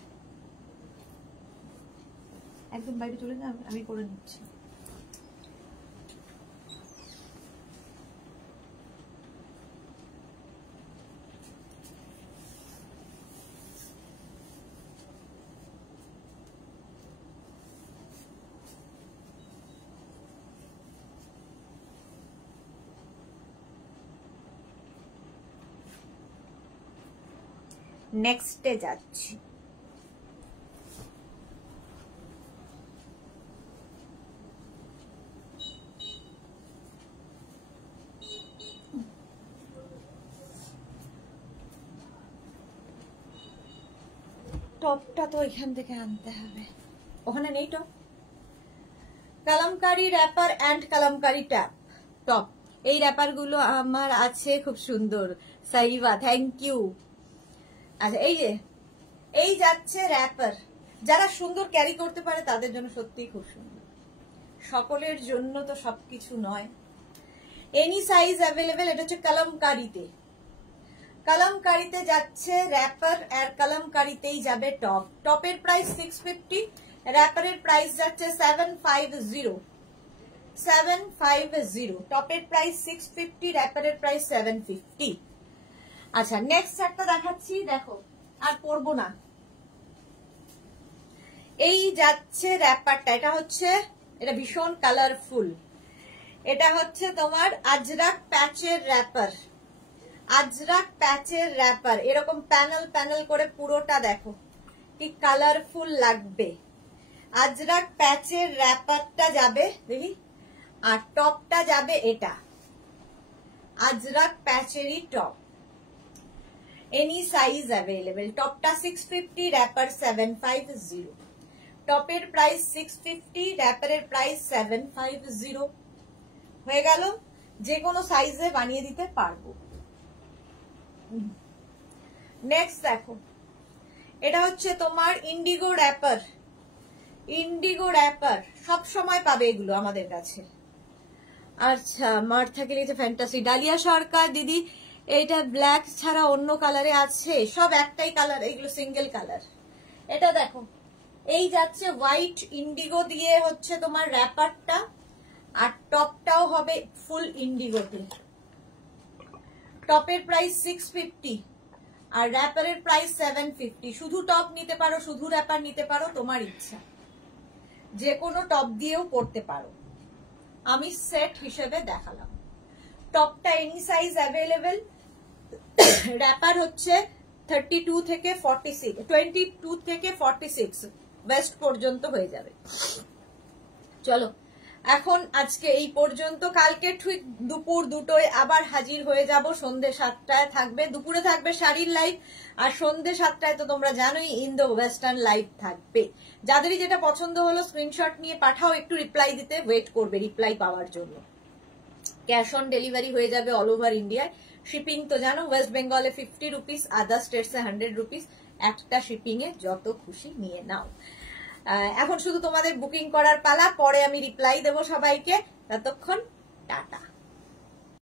একদম বাইরে চলে যা, আমি করে নিচ্ছি। নেক্সটে যাচ্ছি। টপটা তো এখান থেকে আনতে হবে, ওখানে নেই top. Kalamkari wrapper and Kalamkari top, এই র্যাপার গুলো আমার আছে, খুব সুন্দর। Saiba thank you. আচ্ছা এই যে এই যাচ্ছে র্যাপার, যারা সুন্দর ক্যারি করতে পারে তাদের জন্য সত্যিই খুব সুন্দর। সকলের জন্য তো সবকিছু নয়। Any size available. এটা হচ্ছে কালামকারীতে। কালামকারীতে যাচ্ছে র্যাপার, আর কালামকারীতেই যাবে টপ। টপের প্রাইস 650, র্যাপারের প্রাইস যাচ্ছে 750। টপের প্রাইস 650, র্যাপারের প্রাইস 750। আচ্ছা নেক্সট একটা দেখাচ্ছি, দেখো আর পরবো না। এই যাচ্ছে র্যাপারটা, এটা ভীষণ কালারফুল। এটা হচ্ছে তোমার আজরাক প্যাচের র্যাপার। আজরাক প্যাচের র্যাপার, এরকম প্যানেল প্যানেল করে পুরোটা দেখো কি কালারফুল লাগবে। আজরাক প্যাচের র্যাপারটা যাবে, দেখি, আর টপটা যাবে এটা আজরাক প্যাচেরই টপ। Any size available. টপটা 650, র্যাপার 750। টপের প্রাইস 650, র্যাপারের প্রাইস 750। হয়ে গেল, যে কোনো সাইজে বানিয়ে দিতে পারবো। নেক্সট দেখো, এটা হচ্ছে তোমার ইন্ডিগো র্যাপার। ইন্ডিগো র্যাপার সব সময় পাবে এগুলো আমাদের কাছে। আচ্ছা মার্থা লিখেছে ফ্যান্টাসি। ডালিয়া সরকার দিদি, এইটা ব্ল্যাক ছাড়া অন্য কালারে আছে? সব একটাই কালার, এইগুলো সিঙ্গেল কালার। এটা দেখো, এই যাচ্ছে হোয়াইট ইন্ডিগো দিয়ে হচ্ছে তোমার র্যাপারটা, আর টপটাও হবে ফুল ইন্ডিগোতে। টপের প্রাইস 650 আর র্যাপারের প্রাইস 750। শুধু টপ নিতে পারো, শুধু র্যাপার নিতে পারো, তোমার ইচ্ছা। যে কোনো টপ দিয়েও পরতে পারো, আমি সেট হিসেবে দেখালাম। টপটা এনি সাইজ অ্যাভেলেবেল। র্যাপার হচ্ছে 32 থেকে 46, 22 থেকে 46 ওয়েস্ট পর্যন্ত হয়ে যাবে। চলো এখন আজকে এই পর্যন্ত, কালকে ঠিক দুপুর 2টোয় আবার হাজির হয়ে যাব, সন্ধ্যে 7টায় থাকবে, দুপুরে থাকবে শাড়ির লাইভ, আর সন্ধ্যে 7টায় তো তোমরা জানোই ইন্দো ওয়েস্টার্ন লাইভ থাকবে। যাদেরই যেটা পছন্দ হলো স্ক্রিনশট নিয়ে পাঠাও, একটু রিপ্লাই দিতে ওয়েট করবে রিপ্লাই পাওয়ার জন্য। ক্যাশ অন ডেলিভারি হয়ে যাবে অল ওভার ইন্ডিয়ায়। শিপিং তো জানো, ওয়েস্ট বেঙ্গলে 50 রুপিস, আদার স্টেটসে 100 রুপিস, একটা শিপিং এ যত খুশি নিয়ে নাও। এখন শুধু তোমাদের বুকিং করার পালা, পরে আমি রিপ্লাই দেবো সবাইকে। ততক্ষণ টাটা।